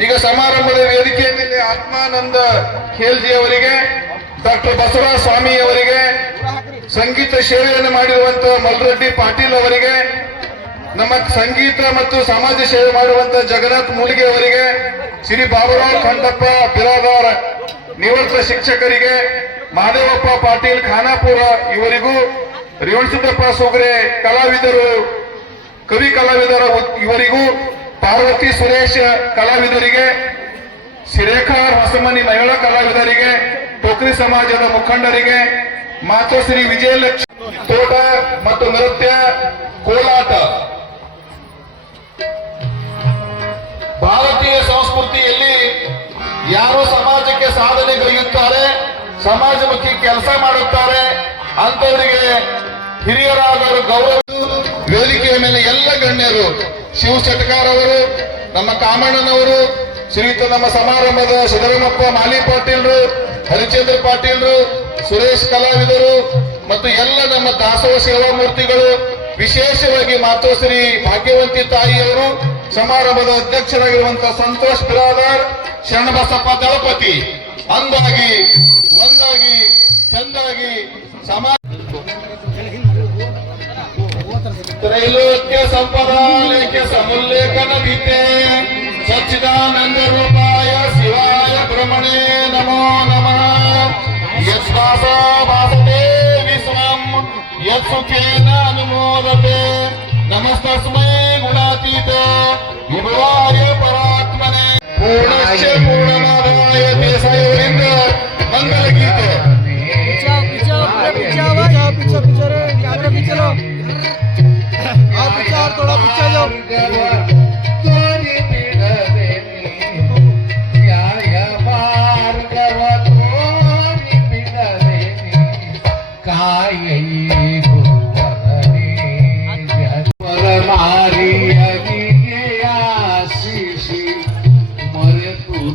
ಈಗ ಸಮಾರಂಭದ ವೇದಿಕೆಯ ಮೇಲೆ ಆತ್ಮಾನಂದ ಖೇಲ್ಜಿ ಅವರಿಗೆ, ಡಾಕ್ಟರ್ ಬಸವರಾಜ ಸ್ವಾಮಿ ಅವರಿಗೆ, ಸಂಗೀತ ಸೇವೆಯನ್ನು ಮಾಡಿರುವಂತಹ ಮಲ್ರೆಡ್ಡಿ ಪಾಟೀಲ್ ಅವರಿಗೆ, ನಮ್ಮ ಸಂಗೀತ ಮತ್ತು ಸಮಾಜ ಸೇವೆ ಮಾಡುವಂತಹ ಜಗನ್ನಾಥ್ ಮೂಲಿಗೆ ಅವರಿಗೆ, ಶ್ರೀ ಬಾಬುರಾವ್ ಖಂಡಪ್ಪ ಬಿರಾದಾರ್ ನಿವೃತ್ತ ಶಿಕ್ಷಕರಿಗೆ, ಮಹದೇವಪ್ಪ ಪಾಟೀಲ್ ಖಾನಾಪುರ ಇವರಿಗೂ, ರೇವಣಸಿದ್ದಪ್ಪ ಸೋಗರೆ ಕಲಾವಿದರು, ಕವಿ ಕಲಾವಿದರ ಇವರಿಗೂ, ಪಾರ್ವತಿ ಸುರೇಶ್ ಕಲಾವಿದರಿಗೆ, ಶ್ರೀರೇಖಾ ಹೊಸಮನಿ ಮಹಿಳಾ ಕಲಾವಿದರಿಗೆ, ಟೋಕ್ರಿ ಸಮಾಜದ ಮುಖಂಡರಿಗೆ, ಮಾತೋಶ್ರೀ ವಿಜಯಲಕ್ಷ್ಮಿ ತೋಟ ಮತ್ತು ನೃತ್ಯ ಕೋಲಾಟ. ಭಾರತೀಯ ಸಂಸ್ಕೃತಿಯಲ್ಲಿ ಯಾರು ಸಮಾಜಕ್ಕೆ ಸಾಧನೆಗೈಯುತ್ತಾರೆ, ಸಮಾಜಮುಖಿ ಕೆಲಸ ಮಾಡುತ್ತಾರೆ ಅಂತವರಿಗೆ ಹಿರಿಯರಾದವರು ಗೌರವ. ವೇದಿಕೆಯ ಮೇಲೆ ಎಲ್ಲ ಗಣ್ಯರು, ಶಿವ ಶೆಟ್ಕಾರ್ ಅವರು, ನಮ್ಮ ಕಾಮಣ್ಣನವರು, ಶ್ರೀಯುತ ನಮ್ಮ ಸಮಾರಂಭದ ಸಿದ್ದರಾಮಪ್ಪ ಮಾಲಿ ಪಾಟೀಲ್ರು, ಹರಿಚಂದ್ರ ಪಾಟೀಲ್ರು, ಸುರೇಶ್ ಕಲಾವಿದರು ಮತ್ತು ಎಲ್ಲ ನಮ್ಮ ದಾಸೋಹ ಸೇವಾ ಮೂರ್ತಿಗಳು, ವಿಶೇಷವಾಗಿ ಮಾತೋಶ್ರೀ ಭಾಗ್ಯವಂತಿ ತಾಯಿಯವರು, ಸಮಾರಂಭದ ಅಧ್ಯಕ್ಷರಾಗಿರುವಂತಹ ಸಂತೋಷ್ ಬಿರಾದಾರ್, ಶರಣಬಸಪ್ಪ ದಳಪತಿ ಅಂದಾಗಿ ಒಂದಾಗಿ ಚಂದಾಗಿ ಸಮಾಜ ತ್ರೈಲೋಕ್ಯ ಸಂಪದಾಲೇಖ್ಯ ಸಮುಲ್ಲೇಖನ ಭೀತೆ ಸಚ್ಚಿದಾನಂದ ರೂಪಾಯ ಶಿವಾಯ ಬ್ರಹ್ಮಣೇ ನಮೋ ನಮಃ. ಯಶ್ವಾಸ ಭಾಸತೆ ವಿಶ್ವಂ ಯತ್ಸುಖೇನ ಅನುಮೋದತೆ. नमस्तस्मै गुणातीत विभवाय परात्मने पूर्णस्य पूर्णमादाय देसाईवरिंद मंगलगीते थोड़ा पीछे जाओ।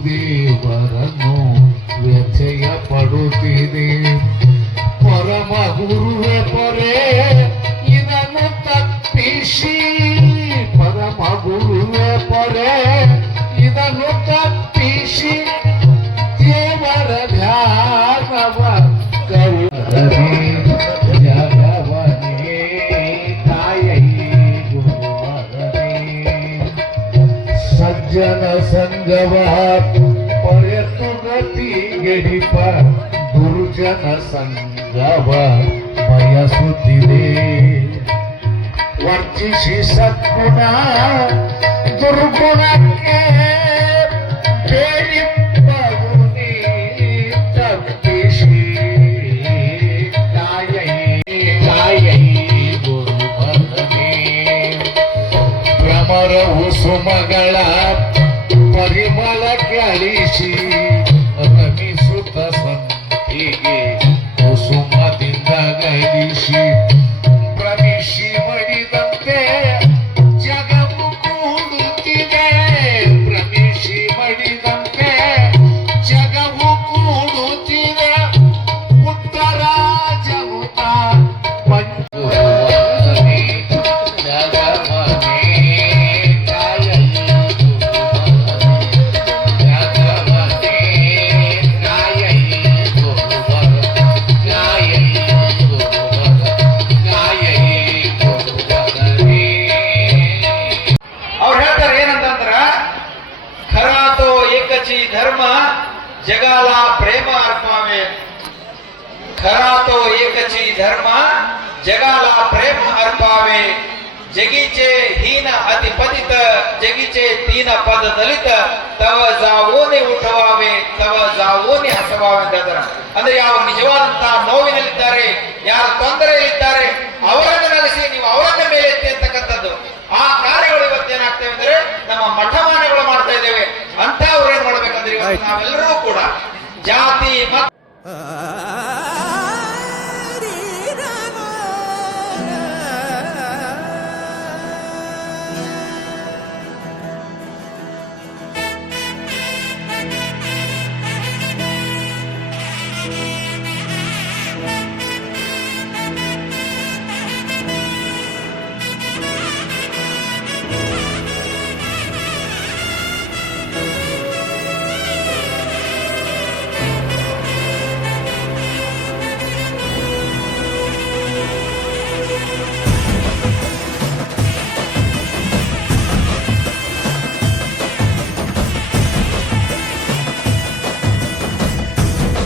ದೇವರನ್ನು ವ್ಯಥೆಯ ಪಡುತ್ತಿದೆ ಪರಮ ಗುರುವೆ ಪೊರೆ ಇದನ್ನು ತಪ್ಪಿಸಿ ಪರಮ ಗುರುವೆ ಪೊರೆ ಇದನ್ನು ತಪ್ಪಿಸಿ ದೇವರ ಧ್ಯಾನವ ಕರುಣೆ ಜಗವನೇ ತಾಯೈ ಗುರುವರನೇ ಸಜ್ಜನ ಸಂಗವ ಪರೆತು ಗತಿ ಗೆಡಿಪ ದುರ್ಜನ ಸಂಗವ ಬಯಸುತ್ತಿದೆ ವರ್ಜಿಸಿ ಸದ್ಗುಣ ದುರ್ಗುಣಕ್ಕೆ ಬೇಡಿಪ್ಪರು ನೀ ತಪ್ಪಿಸಿ ಕಾಯೈ ಗುರುವರನೇ ಭ್ರಮರವು ಸುಮಗಳ ಪರಿಮಳಕ್ಕೆ ಅಳಿಸಿ ರಮಿಸುತ್ತ ಸಂತಿಗೆ ಕುಸುಮದಿಂದ ಗಡಿಸಿ ಪ್ರವಿಶಿ ಮಡಿದಂತೆ ಜಗವು ಕೂಡುತ್ತಿದೆ ಪ್ರವಿಶಿ ಮಡಿದಂತೆ ಜಗವು ಕೂಡುತ್ತಿದೆ ಉತ್ತರ ಜಗುತ ಪಂಚುವರನೇ ಜಗವನೇ ಅವ್ರು ಹೇಳ್ತಾರೆ ಏನಂತಂದ್ರ ಖರಾತೋ ಏಕಚಿ ಧರ್ಮ ಜಗಾಲ ಪ್ರೇಮ ಅರ್ಪಾವೆ ಖರಾತೋ ಏಕಚಿ ಧರ್ಮ ಜಗಾಲ ಪ್ರೇಮ ಅರ್ಪಾವೆ ಜಗೀಚೆ ಹೀನ ಅತಿ ಪತಿತ ಜಗೀಚೆ ತೀನ ಪದ ದಲಿತ ತವ ಜಾವೋನೆ ಉಠವಾವೆ ತವ ಜಾವೋನೆ ಹಸವಾವೆ ಅಂತ ಹೇಳ್ತಾರೆ. ಅಂದ್ರೆ ಯಾವ ನಿಜವಾದಂತಹ ನೋವಿನಲ್ಲಿದ್ದಾರೆ, ಯಾರು ತೊಂದರೆಯಲ್ಲಿದ್ದಾರೆ ಅವರನ್ನು ನೆಲೆಸಿ ನೀವು ಅವರನ್ನ ಮೇಲೆ ಎತ್ತಿ ಅಂತಕ್ಕಂಥದ್ದು. ಆ ಕಾರ್ಯಗಳು ಇವತ್ತೇನಾಗ್ತೇವೆ ಅಂದ್ರೆ ನಮ್ಮ ಮಠಮಾನಗಳು ಮಾಡ್ತಾ ಇದ್ದೇವೆ. ಅಂತ ಅವ್ರು ಏನ್ ಮಾಡ್ಬೇಕಂದ್ರೆ ಇವತ್ತು ನಾವೆಲ್ಲರೂ ಕೂಡ ಜಾತಿ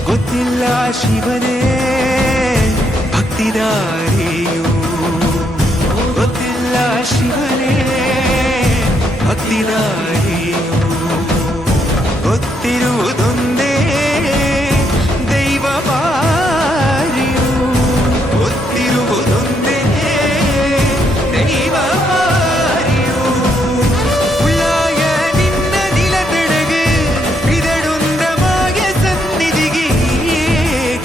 ಗೊತ್ತಿಲ್ಲ ಶಿವನೇ ಭಕ್ತಿದಾರಿಯು ಗೊತ್ತಿಲ್ಲ ಶಿವನೇ ಭಕ್ತಿದಾರಿಯು ಗೊತ್ತಿರುವುದೊಂದೇ ದೈವ ಬಾರಿಯು ಗೊತ್ತಿರುವುದೊಂದೇ ದೈವ ಬಾರಿಯು ಉಳ್ಳಾಯ ನಿನ್ನ ನಿಲತೆಡೆಗೆ ಬಿದಡುಂದ ಮಾಯ ಸನ್ನಿಧಿಗೆ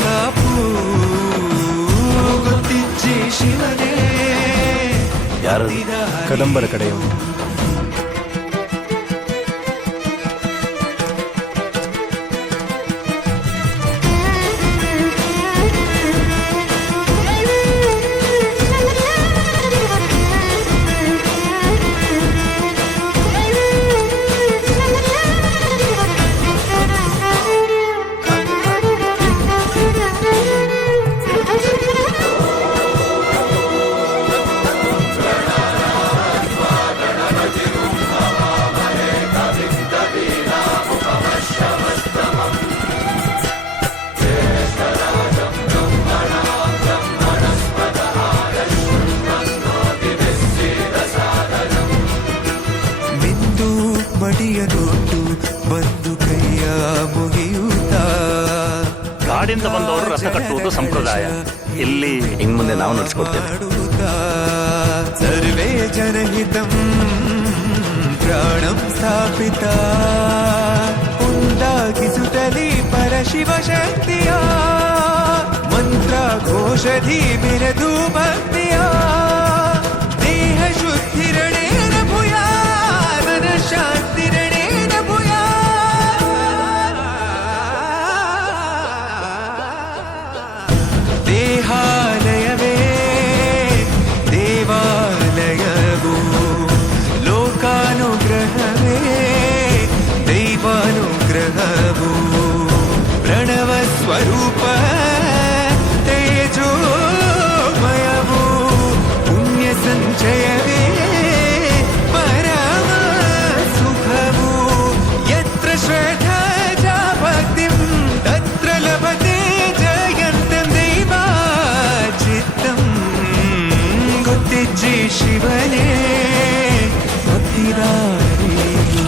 ಕಾಪು ಗೊತ್ತಿಚ್ಚೆ ಶಿವನೇ ಯಾರು ಕದಂಬರ ಕಡೆಯವರು ಮಡಿಯ ತೊಟ್ಟು ಬಂದು ಕೈಯ ಮುಗಿಯುತ್ತಾ ಕಾಡಿಂದ ಬಂದವರು ರಥ ಕಟ್ಟುವುದು ಸಂಪ್ರದಾಯ. ಇಲ್ಲಿ ಇನ್ ಮುಂದೆ ನಾವು ನಡೆಸ್ಕೊಡ್ತೇವೆ. ಸರ್ವೇ ಜನಹಿತಂ ಪ್ರಾಣಂ ಸ್ಥಾಪಿತ ಉಂಟಾಗಿಸುತ್ತಲೇ ಪರಶಿವ ಶಕ್ತಿಯ ಮಂತ್ರ ಘೋಷಧಿ ಮೆರೆದು ಭಕ್ತಿಯ ದೇಹ ಶುದ್ಧಿರಣೇನ ಭೂಯಾ ಮನ ಶಾಂತಿರಣೇನ ಭೂಯಾ ದೇಹಾಲಯವೇ ದೇವಾಲಯವು ಲೋಕಾನುಗ್ರಹವೇ ದೈವಾನುಗ್ರಹವು ಪ್ರಣವ ಸ್ವರೂಪ ತೇಜೋಮಯವು ಪುಣ್ಯ ಸಂಚಯವೇ ಪರಮ ಸುಖವು ಯತ್ರ ಶ್ರದ್ಧಾ ಚ ಭಕ್ತಿಂ ತತ್ರ ಲಭತೆ ಜಯಂತಂ ದೈವಾಚಿತ್ತಂ ಗೊತ್ತಿಜ್ಜಿ ಶಿವನೇ ಭಕ್ತಿದಾರಿಯು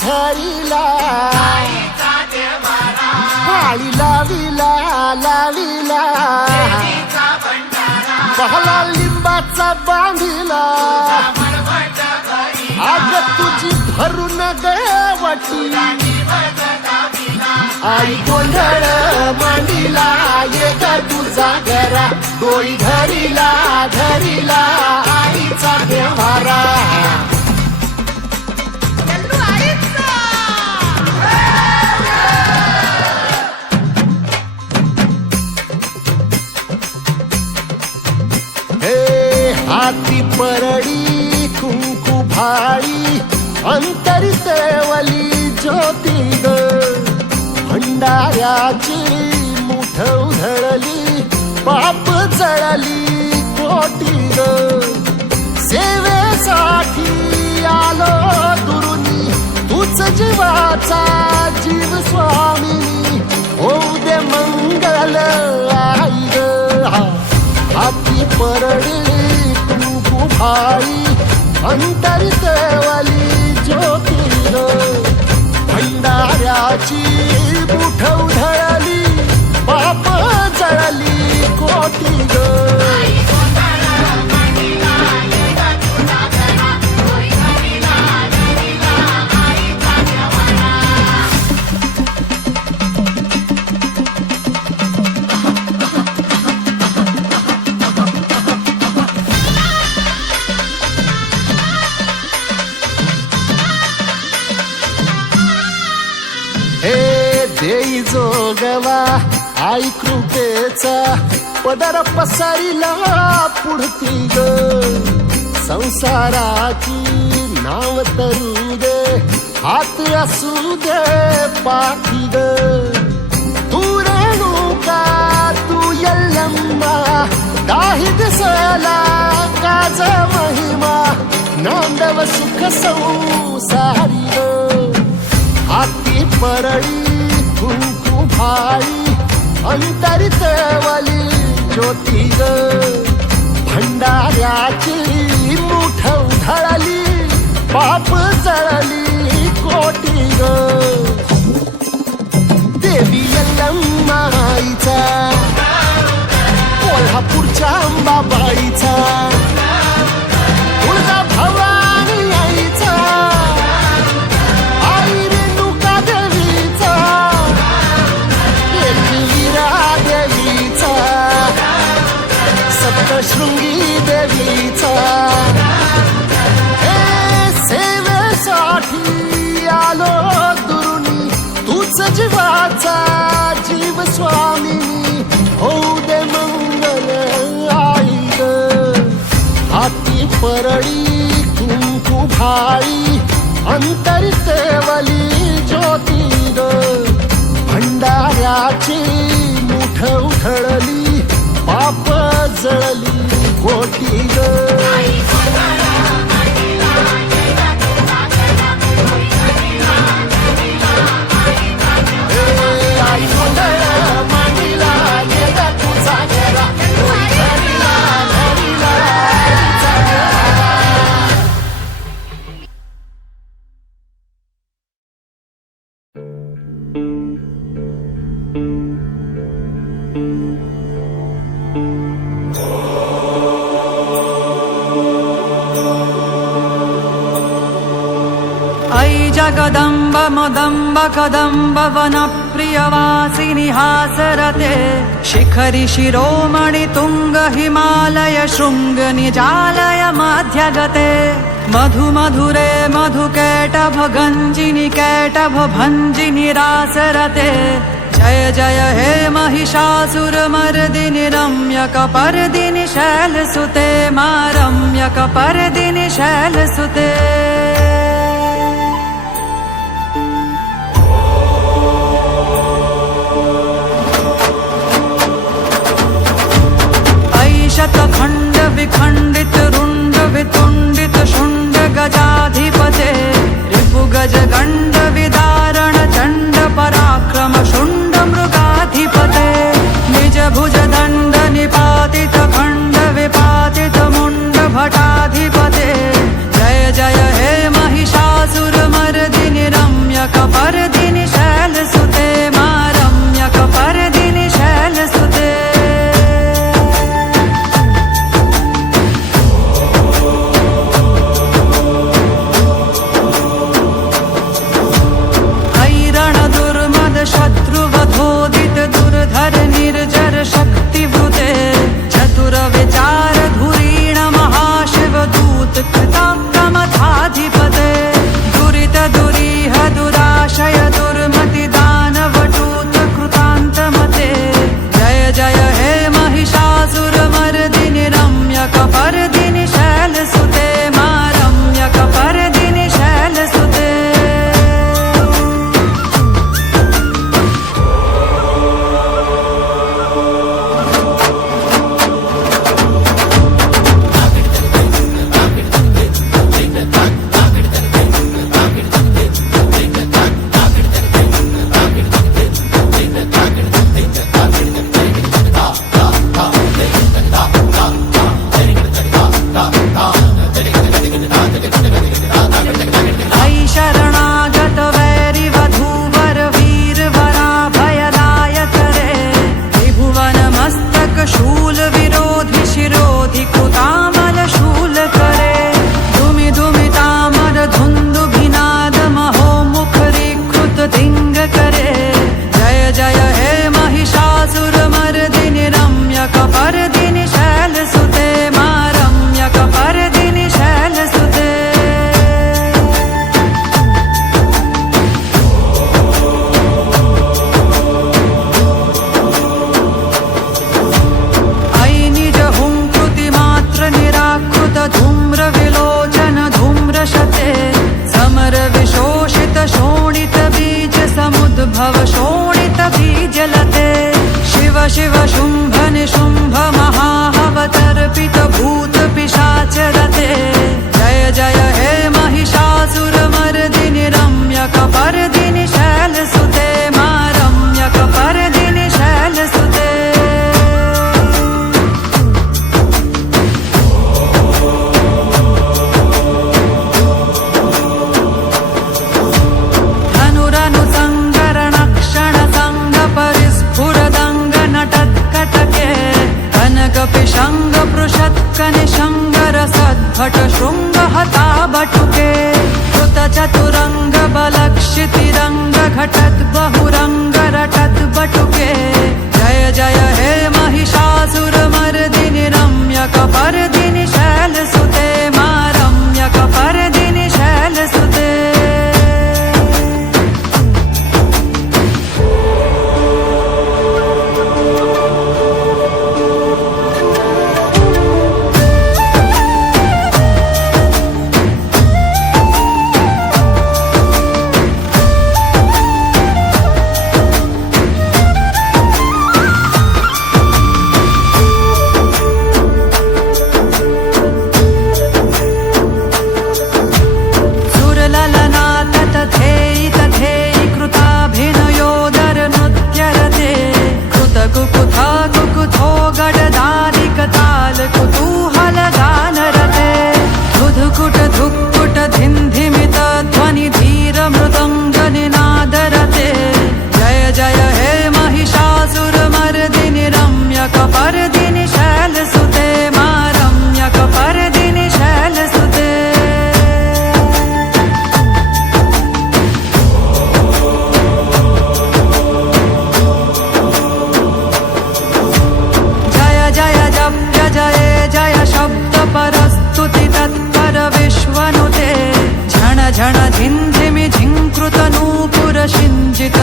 धरिला आळी लाविला लाविला पहला लिंबाचा बांधिला आग तुझी भरून गवटी आई गोंधळ मांडिला येत तुझा घरा डोई धरिला धरिला आईचा देवारा हे हाती परडी कुंकू भाळी अंतरितेवली ज्योती ग भंडाऱ्याची मुठ उधळली पाप जळली कोटी ग सेवेसाठी आलो दुरुनी तूच जीवाचा जीव स्वामिनी होऊ दे मंगल आई ग हाती परडी कुंकू भाळी अंतरितेवली ज्योती ग भंडाऱ्याची मुठ उधळली पाप जळली कोटी ग देई जोगवा आई कृपेचा पदर पसरिला पुढती ग संसाराची नाव तरू दे हात असू दे पाठी ग तू रेणुका तू यल्लम्मा काही दिसला काज महिमा नांदव सुख संसारी ग हाती परडी कुंकू भाळी अंतरितेवली ज्योती ग भंडाऱ्याची मुठ उधळली पाप जळली कोटी ग देवी यल्लम्मा आईचा कोल्हापूरच्या अंबाबाईचा तुळजा भवानी आईचा आई रेणुका देवीचा एकविरा देवीचा सप्तशृंगी देवीचा हे सेवेसाठी आलो दुरुनी तूच जीवाचा जीव स्वामिनी होऊ दे मंगल आई ग हाती परडी कुंकू भाळी अंतरितेवली ज्योती ग भंडाऱ्याची मुठ उधळली पाप जळली कोटी ग आई गोंधळ मांडिला येत तुझा घरा धरिला धरिला आईचा घरा. ऐ जगदम्ब मदम्ब कदम्ब वन प्रियवासिनि हासरते शिखरि शिरोमणि तुंग हिमालय शृंग निजालय मध्यगते मधु मधुरे मधुकैटभ गञ्जिनि कैटभ भञ्जिनि रासरते जय जय हे महिषासुरमर्दिनि रम्यकपर्दिनि शैलसुते मा रम्यकपर्दिनि शैलसुते शतखण्ड विखण्डित रुण्ड वितुण्डित शुण्ड गजाधिपते रिपुगज गण्ड विदारण चण्ड पराक्रम शुण्ड मृगाधिपते निज भुज दण्ड निपातित खण्ड विपातित मुण्ड भटाधिपते जय जय हे घट शृंग हता बटुके कृत चतुरंग बलक्षितिरंग घटत बहुरंग रटत बटुके जय जय हे महिषासुर मर्दिनि रम्यक पर्दिनि शैल सुते मा रम्यक पर्दिनि शैल सुते झण झिन्झिमि झिङ्कृत नूपुर शिञ्जित